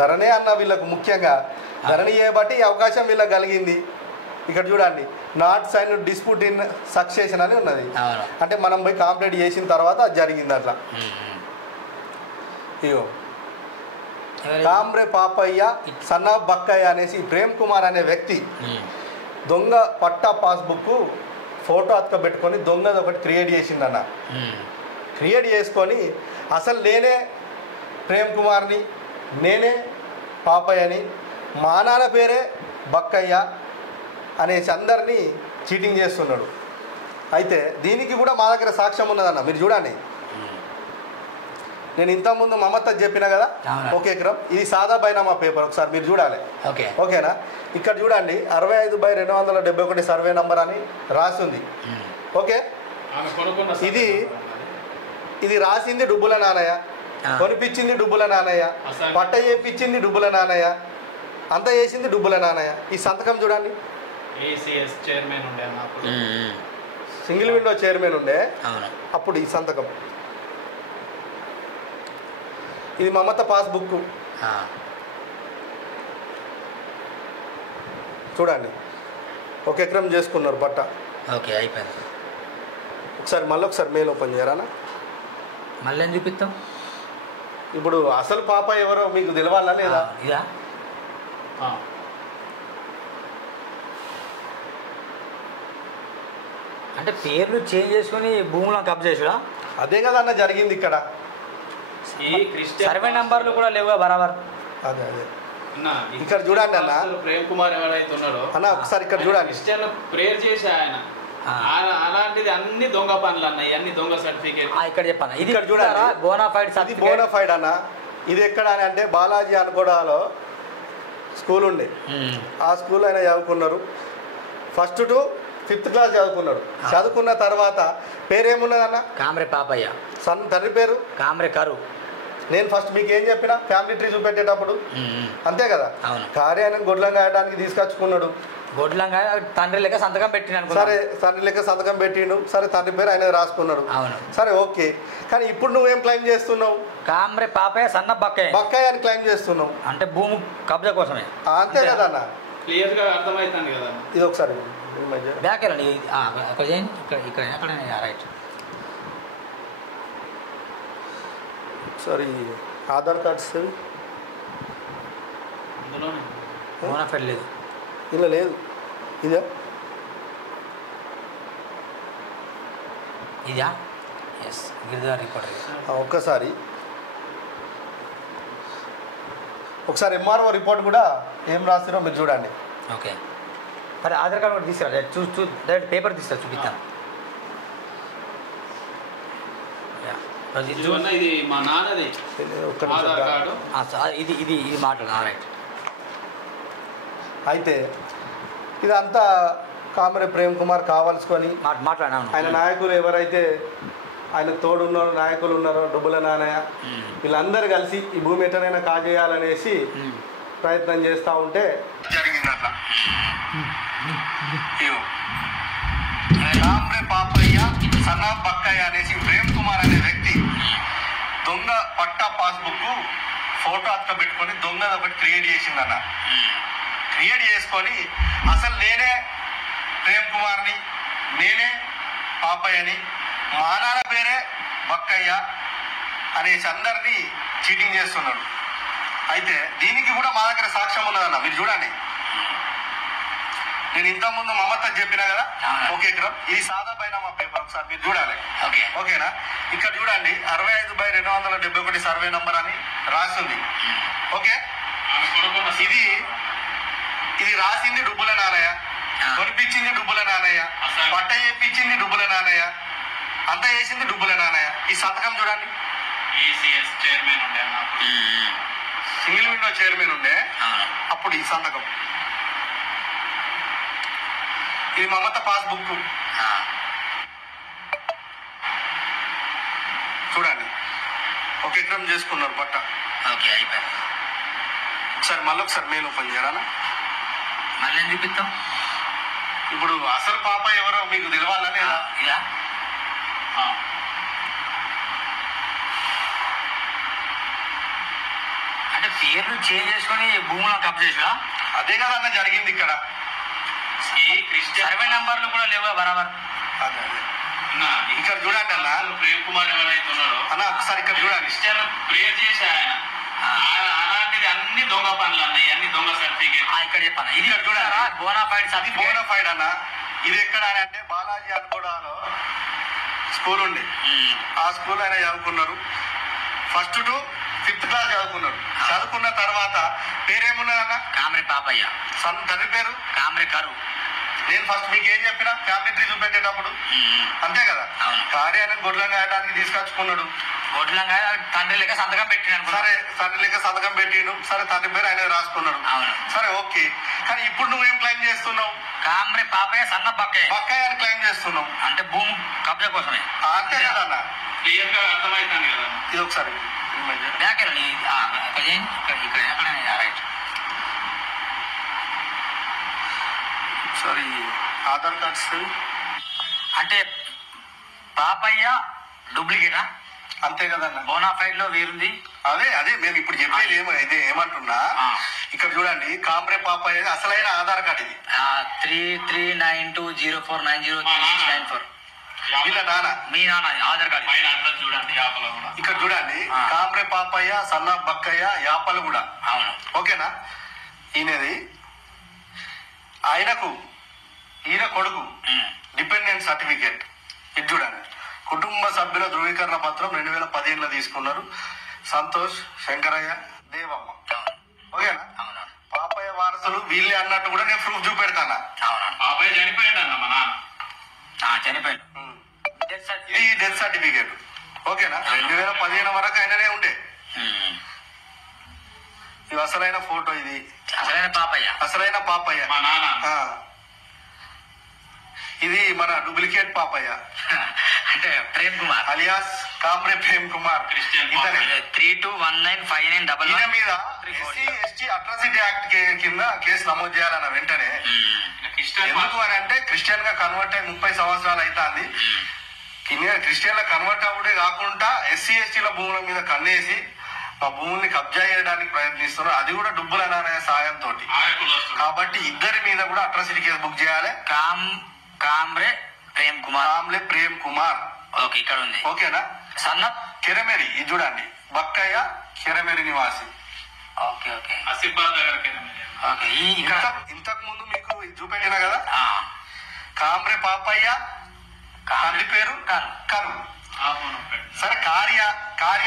ధరణి అన్న వీళ్ళకు ముఖ్యంగా ధరణి చేయబట్టి ఈ అవకాశం వీళ్ళకి కలిగింది. ఇక్కడ చూడండి, not sign dispute in succession అని ఉన్నది, అంటే మనం పోయి కంప్లీట్ చేసిన తర్వాత అది జరిగింది. అట్లా ఇగో కామ్రే పాపయ్య సన్నా బక్కయ్య అనేసి ప్రేమ్ కుమార్ అనే వ్యక్తి దొంగ పట్టా పాస్బుక్ ఫోటో అతకబెట్టుకొని దొంగది ఒకటి క్రియేట్ చేసిందన్న. క్రియేట్ చేసుకొని అసలు నేనే ప్రేమ్ కుమార్ని, నేనే పాపయ్యని, మా నాన్న పేరే బక్కయ్య అనేసి అందరినీ చీటింగ్ చేస్తున్నాడు. అయితే దీనికి కూడా మా దగ్గర సాక్ష్యం ఉన్నదన్న, మీరు చూడండి. నేను ఇంతకుముందు మమత చెప్పిన కదా 1 ఎకరం, ఇది సాదా బైనామా పేపర్, ఒకసారి మీరు చూడాలి. ఓకేనా. ఇక్కడ చూడండి 65/271 సర్వే నంబర్ అని రాసింది. ఓకే, ఇది రాసింది డుబ్బుల నానయ్య, కొనిపించింది డుబ్బుల నానయ్య, పట్ట చేపించింది డుబ్బుల నానయ్య, అంతా చేసింది డుబ్బుల నానయ్య. ఈ సంతకం చూడండి, సింగిల్ విండో చైర్మన్ ఉండే అప్పుడు ఈ సంతకం. ఇది మమత పాస్బుక్ చూడండి, 1 ఎకరం చేసుకున్నారు పట్ట. ఓకే, అయిపోయింది. ఒకసారి మెయిల్ ఓపెన్ చేయరానా, మళ్ళీ ఏం చూపిస్తాం. ఇప్పుడు అసలు పాప ఎవరో మీకు తెలవాలా లేదా? ఇదా అంటే పేర్లు చేంజ్ చేసుకుని భూములను కబ్జా చేసుడా? అదే కదా అన్న జరిగింది ఇక్కడ. సర్వే నంబర్లు కూడా లేవుగా బరాబర్. అదే ఇక్కడ చూడండి అన్న, ప్రేమ్ కుమార్ ఎవరైతే ఉన్నాడో అన్న ఒకసారి ఇక్కడ చూడండి, ప్రేయర్ చేసి ఆయన అలాంటిది అన్ని దొంగ పనులు అన్న, ఇవన్నీ దొంగ సర్టిఫికేట్. ఇక్కడ చెప్పాను, ఇది ఇక్కడ చూడండి బోనాఫైడ్ అన్న. ఇది ఎక్కడ అని అంటే బాలాజీ అనుకోడాలో స్కూల్ ఉండే, ఆ స్కూల్ ఆయన చదువుకున్నారు. 1st to 5th క్లాస్ చదువుకున్నాడు. చదువుకున్న తర్వాత పేరేమున్నదన్న? కామ్రే పాపయ్య. తండ్రి పేరు కామ్రే కరు. నేను ఫస్ట్ మీకు ఏం చెప్పినా ఫ్యామిలీ ట్రీ చూపెట్టేటప్పుడు అంతే కదా, కార్యాన్ని గొడ్లం కాయడానికి తీసుకొచ్చుకున్నాడు. గొడ్లంగా తండ్రి లెక్క సంతకం పెట్టినాడు. సరే తండ్రి లెక్క సంతకం పెట్టిండు, సరే తండ్రి పేరు ఆయన రాసుకున్నాడు. సరే ఓకే, కానీ ఇప్పుడు నువ్వేం క్లెయిమ్ చేస్తున్నావు? కామ్రే పాపయ్య సన్న బక్కయ్య అని క్లెయిమ్ చేస్తున్నావు. అంటే భూమి కబ్జా కోసమే. అంతే కదా అన్న, క్లియర్ గా అర్థమవుతుంది కదా. ఇది ఒకసారి బ్యాక్ వెళ్ళండి, ఇక్కడ రైట్. సారీ, ఆధార్ కార్డ్స్ లేదు, ఇలా లేదు. ఇదా ఎస్, గిరిజార్ రిపోర్టర్. ఒకసారి ఎంఆర్ఓ రిపోర్ట్ కూడా ఏం రాస్తారో మీరు చూడండి. ఓకే, మరి ఆధార్ కార్డు కూడా తీసుకురా, డైరెక్ట్ పేపర్ తీసుకురా, చూపిస్తాను. ఇది మా నాన్నది ఆధార్ కార్డు. ఇది మాట్లాడు. రైట్. అయితే ఇదంతా కామ్రే ప్రేమ్ కుమార్ కావాల్సుకొని మాట్లాడాను. ఆయన నాయకులు ఎవరైతే ఆయన తోడున్నారో నాయకులు ఉన్నారో డుబ్బుల నానయ్య వీళ్ళందరూ కలిసి ఈ భూమి ఎటనైనా కాజేయాలనేసి ప్రయత్నం చేస్తూ ఉంటే చేసింది అట్లా. కామ్రే పాపయ్య సన్నా బక్కయ్య అనేసి ప్రేమ్ కుమార్ అనే వ్యక్తి దొంగ పట్టా పాస్బుక్ ఫోటో అక్క పెట్టుకొని దొంగ ఒకటి క్రియేట్ చేసిందన్న. క్రియేట్ చేసుకొని అసలు నేనే ప్రేమ్ కుమార్ని, నేనే పాపయ్యని, మా నాన్న పేరే బక్కయ్య అనేసి అందరినీ చీటింగ్ చేస్తున్నాడు. అయితే దీనికి కూడా మా దగ్గర సాక్ష్యం ఉన్నదన్న, మీరు చూడండి. నేను ఇంతకుముందు మమత చెప్పినా కదా, ఓకే ఎకరం ఇది సాదా బైనామా పేపర్, ఒకసారి మీరు చూడాలి. ఓకేనా? ఇక్కడ చూడండి 65/271 సర్వే నంబర్ అని రాసింది. ఓకే, ఇది రాసింది డుబ్బుల నానయ్య, కొనిపించింది డుబ్బుల నానయ్య, పట్ట చేయించింది డుబ్బుల నానయ్య, అంతా చేసింది డుబ్బుల నానయ్య. ఈ సంతకం చూడండి. సింగిల్ విండో చైర్మన్ ఉండే అప్పుడు ఈ సంతకం. ఇది మమత పాస్బుక్ చూడండి. ఒక ఎకరం చేసుకున్నారు పట్ట. ఒకసారి మళ్ళొకసారి మెయిల్ ఓపెన్ చేయాలా? మళ్ళీ ఏం చూపిస్తాం? ఇప్పుడు అసలు పాప ఎవరో మీకు తెలవాలని ఇలా అంటే పేర్లు చేంజ్ చేసుకొని భూములను కబ్జా చేసా? అదే కదా అన్న జరిగింది ఇక్కడ. సర్వే నంబర్లు కూడా లేవా బరాబర్? అదే ఇక్కడ చూడండి అన్న, ప్రేమ్ కుమార్ ఎవరైతే ఉన్నాడో అన్న ఒకసారి ఇక్కడ చూడండి. క్రిస్టియన్ ప్రేయర్ చేసి ఆయన అలాంటిది అన్ని దొంగ పనులు అన్నాయి, అన్ని దొంగ సర్టిఫికేట్. ఇక్కడ చెప్పాను, ఇది ఇక్కడ చూడారా బోనాఫైడ్ సర్టిఫికేట్. బోనాఫైడ్ అన్న ఇది ఎక్కడ అంటే బాలాజీ అనుకోవడాలో స్కూల్ ఉంది. ఆ స్కూల్ ఆయన చదువుకున్నారు. 1st to 5th క్లాస్ చదువుకున్నారు. చదువుకున్న తర్వాత పేరేమున్నదన్న? కామ్రే పాపయ్య. తండ్రి పేరు కామ్రే కరు. నేను ఫస్ట్ మీకు ఏం చెప్పినా ఫ్యామిలీ ట్రీ చూపెట్టేటప్పుడు అంతే కదా, కార్యాలయం గొడ్లం కాయడానికి తీసుకొచ్చుకున్నాడు. గొడ్లంగా తండ్రి లెక్క సంతకం పెట్టినాను. సరే తండ్రి లెక్క సంతకం పెట్టిను. సరే తండ్రి పేరు ఆయన రాసుకున్నాడు. సరే ఓకే, కానీ ఇప్పుడు నువ్వేం క్లెయిమ్ చేస్తున్నావు? కామ్రే పాపయ్య సన్న బక్కయ్య బక్కయ్య అని క్లెయిమ్ చేస్తున్నావు. అంటే భూమి కబ్జా కోసమే అంతే కదా అన్న? క్లియర్ గా అర్థమవుతుంది కదా. ఇది ఒకసారి బ్యాక్ ఇక్కడ రైట్. సారీ ఆధార్ కార్డ్స్ అంటే పాపయ్య డూప్లికేటా? అంతే కదన్న. బోనాఫైడ్ లో వేరుంది. అదే మేము ఇప్పుడు చెప్పేది ఇదే ఏమంటున్నా, ఇక్కడ చూడండి కామ్రే పాపయ్య అసలైన ఆధార్ కార్డు ఇది. 339204903694. వీళ్ళ నాన్న, మీ నాన్న ఆధార్ కార్డు చూడండి. యాపలో కూడా ఇక్కడ చూడండి కామ్రే పాపయ్య సన్నా బక్కయ్య యాపలు కూడా. అవును ఓకేనా? ఈయనది ఈయన కొడుకు డిపెండెంట్ సర్టిఫికేట్. ఇది చూడండి, కుటుంబ సభ్యుల ధృవీకరణ పత్రం 2015లో తీసుకున్నారు. సంతోష్, శంకరయ్య, దేవమ్మ. ఓకేనా? పాపయ్య వారసులు వీళ్ళే అన్నట్టు కూడా నేను ప్రూఫ్ చూపెడతాను. పాపయ్య చనిపోయాడు అన్న, మా నాన్న చనిపోయాడు. ఇది డెత్ సర్టిఫికేట్. ఓకేనా? 2015 వరకు ఆయననే ఉండే. ఇది అసలైన ఫోటో. ఇది అసలైన పాపయ్య మా నాన్న. ఇది మన డూప్లికేట్ పాపయ్య అంటే ప్రేమ్ కుమార్ అలియాస్ కామ్రే ప్రేమ్ కుమార్. 32195911 ఈయన మీద SC/ST అట్రాసిటీ యాక్ట్ కింద కేసు నమోదు చేయాలన్న వెంటనే. ఎందుకు అని అంటే క్రిస్టియన్ గా కన్వర్ట్ అయి 30 సంవత్సరాలు అవుతుంది. క్రిస్టియన్ లా కన్వర్ట్ అవ్వడే కాకుండా SC/ST భూముల మీద కన్నేసి మా భూముల్ని కబ్జా చేయడానికి ప్రయత్నిస్తున్నారు. అది కూడా డుబ్బుల నానయ్య సాయంతో. కాబట్టి ఇద్దరి మీద కూడా అట్రాసిటీ కేసు బుక్ చేయాలి. కామ్రే ప్రేమ్ కుమార్. ఓకే, ఇక్కడ ఉంది. ఓకేనా? సన్న కెరమెరి. ఇది చూడండి, బక్కయ్య కెరమెరి నివాసి. Okay okay. ఆసిఫాబాద్ దగ్గర కెరమెరి. ఓకే. ఇంతకు ముందు మీకు చూపెట్టినా కదా, కామ్రే పాపయ్య తండ్రి పేరు కరు. సరే కార్య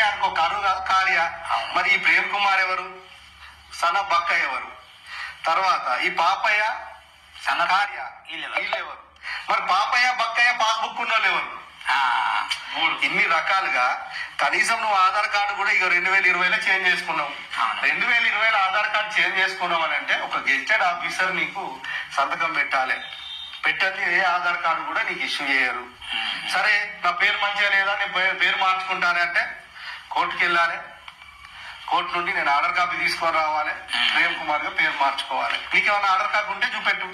అనుకో, కరు కాదు కార్య. మరి ఈ ప్రేమ్ కుమార్ ఎవరు? సన్న బక్కయ్య ఎవరు? తర్వాత ఈ పాపయ్య సన్న కార్య వీళ్ళెవరు? మరి పాపయ్య బక్కయ్య పాస్బుక్ ఉన్న వాళ్ళు ఎవరు? ఇన్ని రకాలుగా కనీసం నువ్వు ఆధార్ కార్డు కూడా ఇక 2020లో చేంజ్ చేసుకున్నావు. 2020లో ఆధార్ కార్డు చేంజ్ చేసుకున్నావు అని అంటే ఒక గెస్టెడ్ ఆఫీసర్ నీకు సంతకం పెట్టాలి. పెట్టండి ఏ ఆధార్ కార్డు కూడా నీకు ఇష్యూ చేయరు. సరే నా పేరు మంచిగా లేదా, నేను పేరు మార్చుకుంటానే అంటే కోర్టుకి వెళ్ళాలి. కోర్టు నుండి నేను ఆర్డర్ కాపీ తీసుకొని రావాలి, ప్రేమ్ కుమార్ గా పేరు మార్చుకోవాలి. నీకేమన్నా ఆర్డర్ కాపీ ఉంటే చూపెట్టు.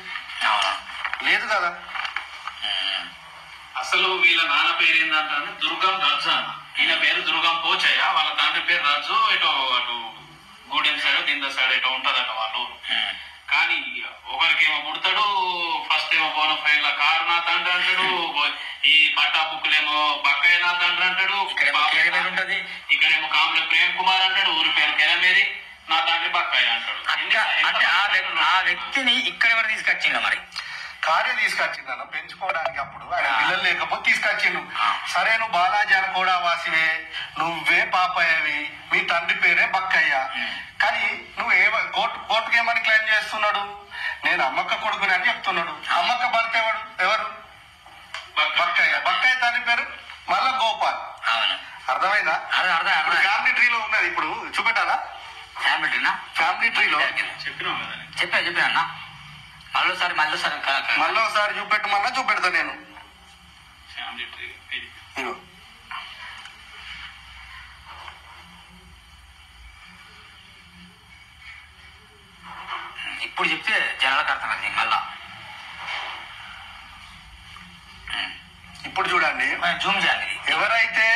లేదు కదా. అసలు వీళ్ళ నాన్న పేరు ఏంటంటే దుర్గం రజ్జు అన్న. ఈయన పేరు దుర్గం పోచయ్య, వాళ్ళ తండ్రి పేరు రజ్జు. ఎటో అటు గూడెం సైడ్ కింద సైడ్ ఎటో ఉంటదట వాళ్ళు. కానీ ఒకరికేమో పుడతాడు, ఫస్ట్ ఏమో బోనఫైడ్ లా కారు నా తండ్రి అంటాడు, ఈ పట్టా బుక్కులేమో బక్కయ్య నా తండ్రి అంటాడు, ఇక్కడేమో కాంబ్లే ప్రేమ్ కుమార్ అంటాడు, ఊరి పేరు కెరమేరి నా తండ్రి బక్కయ్య అంటాడు. అంటే ఆ వ్యక్తిని ఇక్కడ ఎవరు తీసుకొచ్చిండు మరి? కార్య తీసుకొచ్చిందన్న పెంచుకోవడానికి. అప్పుడు ఆయన పిల్లలు లేకపోతే తీసుకొచ్చిండు. సరే నువ్వు బాలాజీ అనుకోడా వాసివే, నువ్వే పాపయ్యవి, మీ తండ్రి పేరే బక్కయ్య. కానీ నువ్వు కోర్టుకు ఏమని క్లెయిమ్ చేస్తున్నాడు? నేను అమ్మక్క కొడుకుని అని చెప్తున్నాడు. అమ్మక్క భర్త ఎవరు? బక్కయ్య. బక్కయ్య తండ్రి పేరు మళ్ళా గోపాల్. అర్థమైందా? ఫ్యామిలీ ట్రీలో ఉన్నది. ఇప్పుడు చూపెట్టాలా? ఫ్యామిలీ ట్రీలో చెప్పా అన్న. మళ్ళీ చూపెట్టమన్నా చూపెడతా నేను. ఇప్పుడు చెప్తే జనాలకు అర్థమైంది. మళ్ళా ఇప్పుడు చూడండి, జూమ్ చేయాలి. ఎవరైతే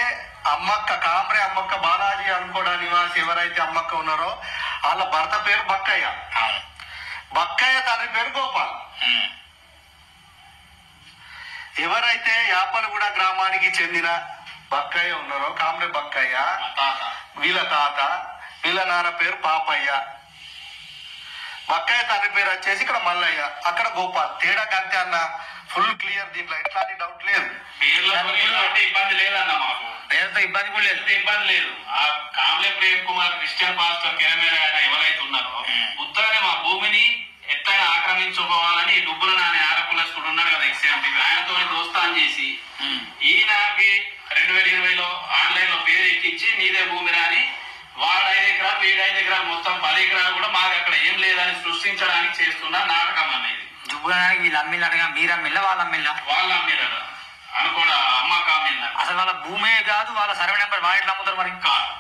అమ్మక్క కామ్రే అమ్మక్క బాలాజీ అనుకోడా నివాసి ఎవరైతే అమ్మక్క ఉన్నారో వాళ్ళ భర్త పేరు బక్కయ్య. బక్కయ్య తండ్రి పేరు గోపాల్. ఎవరైతే యాపలగూడ గ్రామానికి చెందిన బక్కయ్య ఉన్నారో కామ్రే బక్కయ్య, వీళ్ళ తాత, వీళ్ళ నాన్న పేరు పాపయ్య. బక్కయ్య తండ్రి పేరు వచ్చేసి ఇక్కడ మల్లయ్య, అక్కడ గోపాల్. తేడా కంటే అన్న ఫుల్ క్లియర్. దీంట్లో ఎట్లాంటి డౌట్ లేదు. ఇబ్బంది లేదన్న, మాకు పేరుతో ఇబ్బంది కూడా లేదు. ఇబ్బంది లేదు. ఆ కామ్లే ప్రేమ్ కుమార్ క్రిస్టియన్ పాస్టర్ కెరమేరా ఆయన ఎవరైతే ఉన్నారో ఉత్తరానే మా భూమిని ఎట్లయినా ఆక్రమించుకోవాలని డుబ్బుల నాని ఆడకులస్తుడు ఉన్నాడు కదా ఎక్స్ఎంపీ, ఆయనతో దోస్తాన్ చేసి ఈయనకి 2020లో ఆన్లైన్ లో పేరు ఎక్కించి నీదే భూమిరా అని వాడు 5 ఎకరాలు వీడు 5 ఎకరాలు మొత్తం 10 ఎకరాలు కూడా మాకు అక్కడ ఏం లేదని సృష్టించడానికి చేస్తున్న నాటకం అనేది. దుబ్బడానికి వీళ్ళు అమ్మినట్టుగా మీరు అమ్మిల్లా వాళ్ళు అమ్మిల్లా? వాళ్ళు అమ్మిరా అనుకోడా అమ్మక అమ్మిందా? అసలు వాళ్ళ భూమే కాదు, వాళ్ళ సర్వే నెంబర్ వాళ్ళు ఎట్లా అమ్ముతారు మరి? కాదు.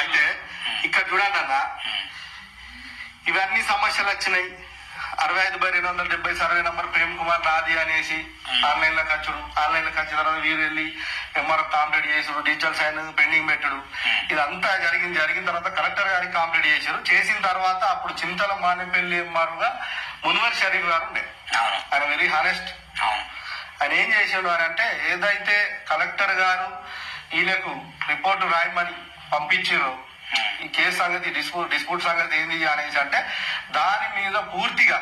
అయితే ఇక్కడ చూడండి అన్న, ఇవన్నీ సమస్యలు వచ్చినాయి. 65/270 సర్వే నంబర్ ప్రేమ్ కుమార్ నాది అనేసి ఆన్లైన్ లో ఖర్చుడు. ఆన్లైన్ లో ఖర్చు తర్వాత వీరు వెళ్ళి ఎంఆర్ఓ కాంప్లీట్ చేసుడు, డిజిటల్ సైన్ పెండింగ్ పెట్టుడు. ఇదంతా జరిగిన తర్వాత కలెక్టర్ గారికి కాంప్లీట్ చేశారు. చేసిన తర్వాత అప్పుడు చింతల మానేపల్లి ఎంఆర్ఓగా మున్వర్ షరీఫ్ గారు ఉండే. ఆయన వెరీ హానెస్ట్. ఆయన ఏం చేసాడు అని అంటే, ఏదైతే కలెక్టర్ గారు ఈయనకు రిపోర్టు రాయమని పంపించారో ఈ కేసు సంగతి డిస్ప్యూట్ సంగతి ఏంది అనేసి అంటే దాని మీద పూర్తిగా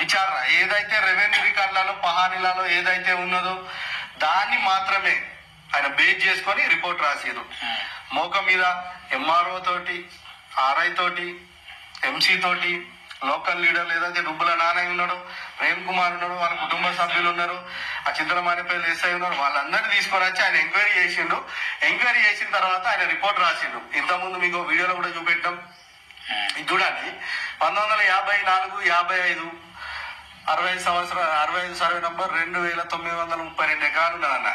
విచారణ, ఏదైతే రెవెన్యూ రికార్డులలో పహానీలలో ఏదైతే ఉన్నదో దాన్ని మాత్రమే ఆయన బేస్ చేసుకొని రిపోర్ట్ రాసారు. మోక మీద ఎంఆర్ఓ తోటి, ఆర్ఐ తోటి, ఎంసీ తోటి, లోకల్ లీడర్లు ఏదైతే డుబ్బుల నానయ్య ఉన్నాడు, ప్రేమ్ కుమార్ ఉన్నాడు, వాళ్ళ కుటుంబ సభ్యులు ఉన్నారు, ఆ చింతలమానేపల్లి ఎస్ఐ ఉన్నారు, వాళ్ళందరినీ తీసుకొని వచ్చి ఆయన ఎంక్వైరీ చేసిండు. ఎంక్వైరీ చేసిన తర్వాత ఆయన రిపోర్ట్ రాసిండు. ఇంతకుముందు మీకు వీడియోలో కూడా చూపెట్టాం. ఇది చూడండి, 1954, 55, 65 సర్వే నంబర్ 2932 ఎకరాలు ఉన్నదన్న.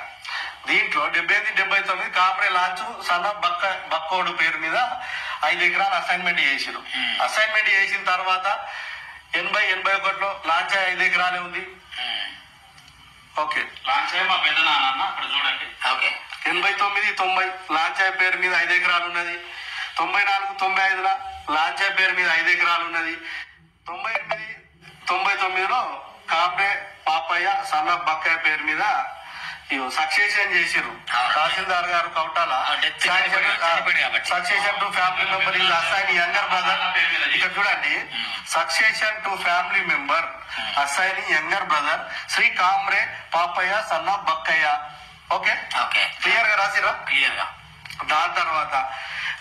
దీంట్లో 78, 79 కామ్రే లాంచ్ సన్న బక్కోడు పేరు మీద 5 ఎకరాలు అసైన్మెంట్ చేసిరు. అసైన్మెంట్ చేసిన తర్వాత 80, 81లో లాంచ్ 5 ఎకరాలే ఉంది. ఓకే, లాంచ్ మా పెద్ద నాన్న అక్కడ చూడండి. ఓకే, 89, 90 లాంచ్ పేరు మీద 5 ఎకరాలు ఉన్నది. 94, 95లో లాంచ్ పేరు మీద 5 ఎకరాలు ఉన్నది. 98, 99లో కామ్రే పాపయ్య సన్న బక్కయ్య పేరు మీద సక్సెషన్ చేసిరు. తహసీల్దార్ గారు Kautala succession to family member is assign younger brother. ఇక్కడ చూడండి, succession to family member assign younger brother Shri Kamre Papayya son Bakkayya. Okay, clear గా రాసిరా? క్లియర్ గా. దాని తర్వాత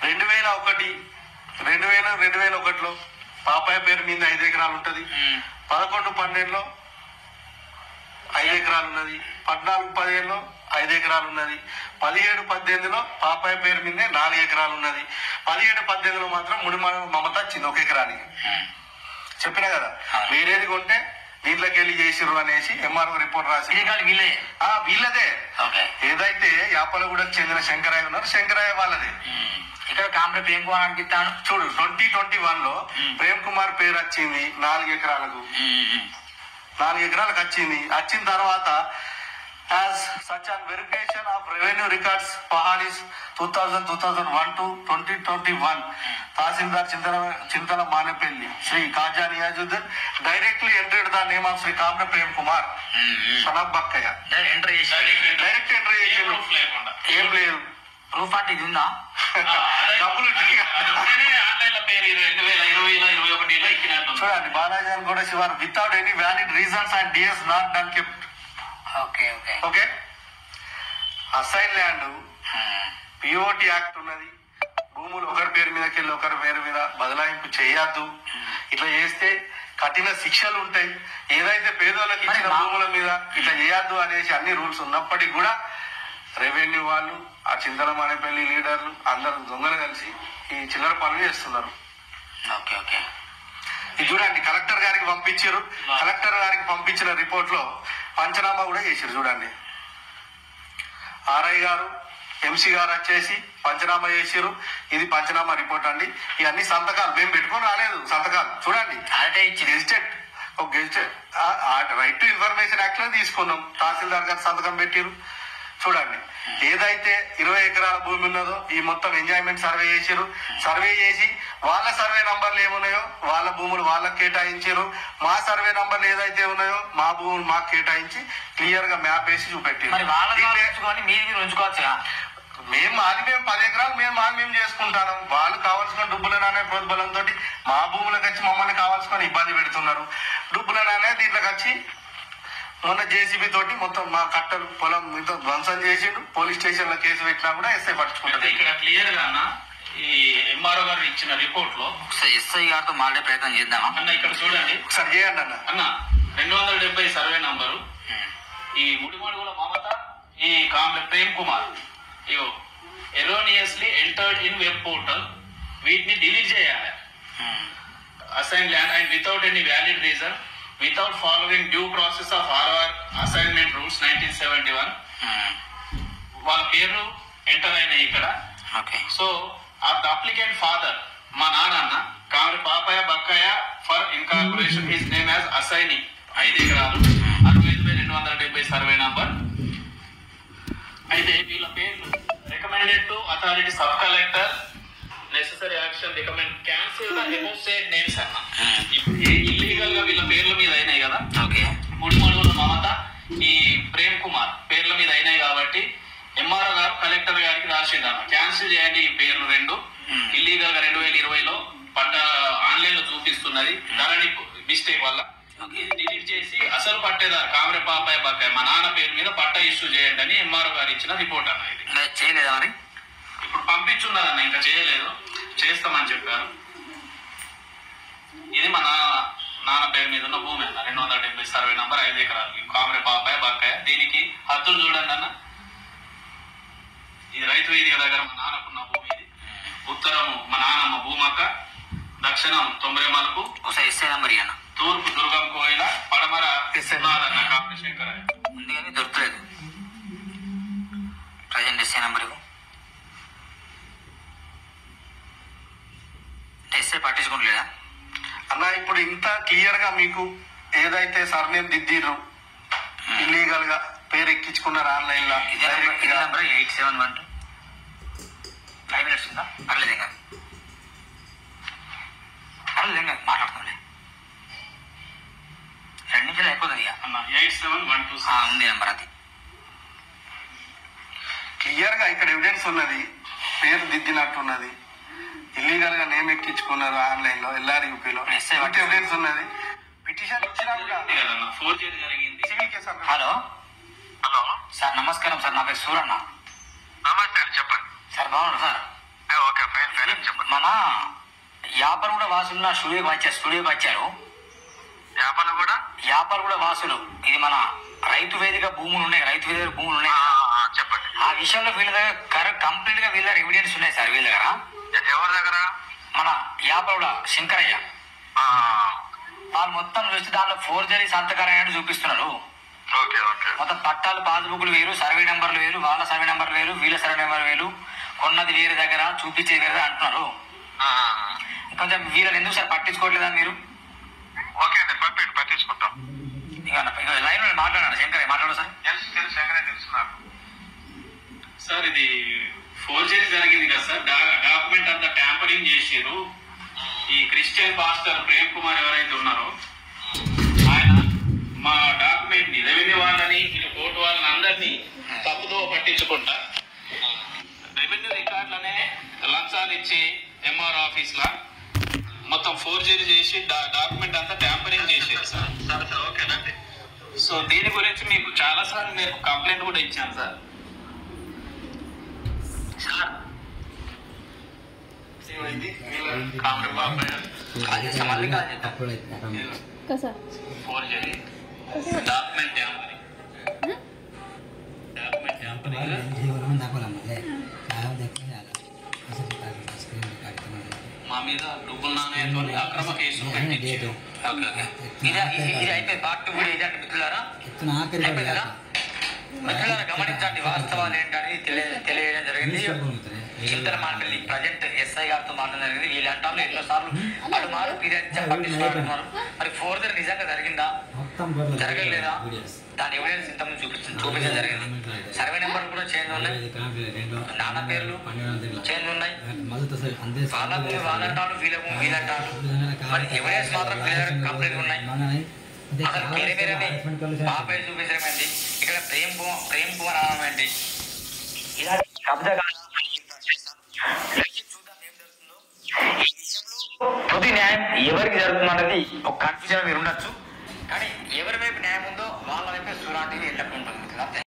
2001లో పాపయ్య పేరు మీద 5 ఎకరాలు ఉంటది. 11, 12లో 5 ఎకరాలు ఉన్నది. 14, 15లో 5 ఎకరాలు ఉన్నది. 17, 18లో పాపయ్య పేరు మీదే 4 ఎకరాలు ఉన్నది. 17, 18లో మాత్రం ముడిమల మమత వచ్చింది 1 ఎకరానికి. చెప్పినా కదా, వేరేది కొంటే దీంట్లోకి వెళ్ళి చేసిర్రు అనేసి ఎంఆర్ఓ రిపోర్ట్ రాసి వీళ్ళదే. ఏదైతే యాపలగూడకు చెందిన శంకరయ్య ఉన్నారు, శంకరయ్య వాళ్ళదే. ఇక్కడ కాంప్లెక్స్ ప్రేమ్ కుమార్ అనిపిస్తాను చూడు 2021లో ప్రేమ్ కుమార్ పేరు వచ్చింది 4 ఎకరాలకు. 4 ఎకరాలకు వచ్చిన తర్వాత as such an verification of revenue records Pahalis 2001 to 2021 Tahsildar Chintala Manapelli Sri Kaja Niyazuddin directly entered the name of Sri Kamra Prem Kumar son of Bakkaya. Direct entry ఏం లేదు. ప్రూఫ్ అంటే ఇది ఉందా? డబ్బులు చూడండి బాలాజీ అని కూడా శివారు without any valid reasons and DS not done kept. Okay assign land POT act ఉన్నది. భూములు ఒకరి పేరు మీదకి వెళ్ళి ఒకరి పేరు మీద బదలాయింపు చేయొద్దు. ఇట్లా చేస్తే కఠిన శిక్షలు ఉంటాయి. ఏదైతే పేదోళ్ళకి ఇచ్చిన భూముల మీద ఇట్లా చేయొద్దు అనేసి అన్ని రూల్స్ ఉన్నప్పటికీ కూడా రెవెన్యూ వాళ్ళు ఆ చింతలమానేపల్లి లీడర్లు అందరూ దొంగలు కలిసి ఈ చిల్లర పనులు చేస్తున్నారు. ఇది చూడండి కలెక్టర్ గారికి పంపించారు. కలెక్టర్ గారికి పంపించిన రిపోర్ట్ లో పంచనామా కూడా చేశారు. చూడండి ఆర్ఐ గారు ఎంసీ గారు వచ్చేసి పంచనామా చేసారు. ఇది పంచనామా రిపోర్ట్ అండి. ఇవన్నీ సంతకాలు మేము పెట్టుకొని రాలేదు. సంతకాలు చూడండి gazetted right to information act లో తీసుకున్నాం. తహసీల్దార్ గారు సంతకం పెట్టారు. చూడండి ఏదైతే 20 ఎకరాల భూమి ఉన్నదో ఈ మొత్తం ఎంజాయ్మెంట్ సర్వే చేసారు. సర్వే చేసి వాళ్ళ సర్వే నంబర్లు ఏమున్నాయో వాళ్ళ భూములు వాళ్ళకి కేటాయించారు. మా సర్వే నంబర్లు ఏదైతే ఉన్నాయో మా భూములు మాకు కేటాయించి క్లియర్ గా మ్యాప్ వేసి చూపెట్టారు. మేము 10 ఎకరాలు మేము చేసుకుంటాను. వాళ్ళు కావాల్సిన డుబ్బులనే ప్రోద్బలంతో మా భూములకు వచ్చి మమ్మల్ని కావాల్సుకొని ఇబ్బంది పెడుతున్నారు. డుబ్బులనే దీంట్లోకి వచ్చి మొన్న జేసీబీ తోటి మొత్తం మా కట్టలు పొలం మీతో ధ్వంసం చేసిండు. పోలీస్ స్టేషన్ లో కేసు పెట్టినా కూడా ఎస్ఐ పట్టుకుంటారు. ఇక్కడ క్లియర్ గా ఈ ఎంఆర్ఓ గారు ఇచ్చిన రిపోర్ట్ లో ఎస్ఐ గారితో మాట్లాడే ప్రయత్నం చేద్దామా అన్న? ఇక్కడ చూడండి ఒకసారి చేయండి అన్న. 270 సర్వే నంబరు ఈ ముడిమడుగుల మమత ఈ కాంప్లెక్స్ ప్రేమ్ కుమార్ ఇగో erroneously entered in web portal. వీటిని డిలీట్ చేయాలి. Assign land and without any valid reason without following due process of RR assignment rules 1971 వాళ్ళ పేర్లు ఎంటర్ అయినాయి ఇక్కడ. So of the applicant father మా నాన్న Kamari Papayya Bakkayya for incorporation his name as assignee 5 ఎకరాలు 65,270 survey number. అయితే వీళ్ళ పేర్లు recommended to authority sub collector necessary action recommend cancel the above said names అన్న. ఇప్పుడు ఇల్లీగల్ గా వీళ్ళ పేర్ల మీద అయినాయి కదా. ముడిమడుగుల మమత ఈ ప్రేమ్ కుమార్ పేర్ల మీద అయినాయి కాబట్టి ఎంఆర్ఓ గారు కలెక్టర్ గారికి రాసిందన్న క్యాన్సిల్ చేయండి ఈ పేర్లు 2 ఇల్లీగల్ గా 2020లో పట్ట ఆన్లైన్ లో చూపిస్తున్నది ధరణి మిస్టేక్ వల్ల. డిలీట్ చేసి అసలు పట్టేదారు కామరే పాపాయ బక్కాయ మా నాన్న పేరు మీద పట్ట ఇష్యూ చేయండి అని ఎంఆర్ఓ గారు ఇచ్చిన రిపోర్ట్ అన్న. ఇది చేయలేదా మరి? ఇప్పుడు పంపించున్నారన్న, ఇంకా చేయలేదు, చేస్తామని చెప్పారు. ఇది మా నాన్న పేరు మీద ఉన్న భూమి అన్న 270 సర్వే నంబర్ 5 ఎకరాలు కామరే పాపాయ బక్కాయ. దీనికి హద్దులు చూడండి అన్న. ఇది రైతు వేదిక దగ్గర మా నాన్నకున్న భూమి. ఇది ఉత్తరము మా నాన్నమ్మ భూమక్క, దక్షిణం తొంభరేమలకు అన్న, తూర్పు దుర్గం కోయిల, పడమర నాదన్న కామరే శంకరయ్య. ఉంది కానీ దొరకలేదు. ప్రజెంట్ ఎస్ఐ నంబర్ ఎస్ఐ పట్టించుకోవట్లేదా అన్న? ఇప్పుడు ఇంత క్లియర్ గా మీకు ఏదైతే సర్నేమ్ దిద్దిర్రు ఇల్లీగల్ గా పేరు ఎక్కించుకున్నారు ఆన్లైన్ లో 8712 5 minutes ఉందా? పర్లేదు ఇంకా మాట్లాడుతుంది. 2 నిమిషాలు అయిపోతుంది అన్న. 8712 ఉంది నెంబర్. అది క్లియర్ గా ఇక్కడ ఎవిడెన్స్ ఉన్నది. పేరు దిద్దినట్టున్నది. ఇల్లీగల్ గా నేమ్ ఎక్కించుకున్నారు ఆన్లైన్ లో ఎల్ఆర్యూపీలో ఎవిడెన్స్ ఉన్నది. పిటిషన్ ఇచ్చినా కూడా సివిల్ కేసు. హలో సార్, నమస్కారం సార్. నా పేరు సూరన్న. నమస్తే, చెప్పండి సార్. బాగున్నారు సార్? Okay, fine fine. చెప్పండి. మన యాపలగూడ వాసులు నా స్టూడియోకి వచ్చారు. యాపలగూడ వాసులు ఇది మన రైతు వేదిక భూములు ఉన్నాయి. చెప్పండి. ఆ విషయంలో వీళ్ళ దగ్గర కంప్లీట్ గా వీళ్ళ దగ్గర ఎవిడెన్స్ ఉన్నాయి సార్. వీళ్ళ దగ్గర ఎవరి దగ్గర? మన యాపలగూడ శంకరయ్య వాళ్ళు మొత్తం చూస్తే దాంట్లో ఫోర్జరీ సంతకాలు చూపిస్తున్నారు. మొత్తం పట్టాలు పాస్బుక్లు వేరు, సర్వే నెంబర్లు వేరు, వాళ్ళ సర్వే నెంబర్లు వేరు, వీళ్ళ సర్వే నెంబర్ వేరు, కొన్నది వేరే దగ్గర చూపించేది వేరే అంటున్నారు. కొంచెం వీళ్ళని ఎందుకు సార్ పట్టించుకోవట్లేదా మీరు? ఓకే అండి, పట్టించుకుంటాం. ఇక లైన్ మాట్లాడాను శంకర్, మాట్లాడు సార్. శంకరే తెలుసున్నారు సార్. ఇది ఫోర్జరీ జరిగింది కదా సార్, డాక్యుమెంట్ అంతా ట్యాంపరింగ్ చేసారు. ఈ క్రిస్టియన్ పాస్టర్ ప్రేమ్ కుమార్ ఎవరైతే ఉన్నారో ఆయన మా డాక్యుమెంట్ ని, రెవెన్యూ వాళ్ళని, కోర్టు వాళ్ళని అందరినీ తప్పుదో పట్టించుకుంటా రెవెన్యూ రికార్డులనే లంచాలు ఇచ్చి ఎంఆర్ ఆఫీస్ లా మొత్తం ఫోర్జరీ చేసి డాక్యుమెంట్ అంతా ట్యాంపరింగ్ చేసారు సార్. ఓకేనండి. సో దీని గురించి మీకు చాలా సార్లు నేను కంప్లైంట్ కూడా ఇచ్చాను సార్. ఫోర్జరీ డాక్యుమెంట్ మా మీద డబ్బులు నాణ్యతో అక్రమ కేసు పెట్టించారు. ఇది అయిపోయి పార్ట్ కూడా ఇదండి మిత్రులారా, అయిపోయిందా మిత్రులారా? గమనించండి, వాస్తవాలు ఏంటని తెలియడం జరిగింది. చింతలమానపల్లి ప్రజెంట్ ఎస్ఐ గారితో మాట్లాడడం జరిగింది. వీళ్ళు అంటారు ఎన్నోసార్లు అడుమారు పట్టించుకుంటున్నారు. మరి ఫోర్జరీ నిజంగా జరిగిందా, జరగలేదా? దాని ఎవిడెన్స్ ఇంతకుముందు చూపించడం జరిగింది. సర్వే నెంబర్ కూడా చేంజ్ ఉన్నాయి, నాన్న పేర్లు చేంజ్ ఉన్నాయి. వాళ్ళకు వాళ్ళంటారు, వీళ్ళకు వీళ్ళంటారు. మరి ఎవిడెన్స్ మాత్రం కంప్లీట్ ఉన్నాయి. అసలు వేరే వేరే బాబాయ్ చూపించడం ఏంటి, ఇక్కడ ప్రేమ్ కుమార్ అనడం ఏంటి, ఇలా కబ్జా చూద్దాం ఏం జరుగుతుందో. ఈ విషయంలో తుది న్యాయం ఎవరికి జరుగుతుందన్నది ఒక కన్ఫ్యూజన్ మీరు ఉండొచ్చు.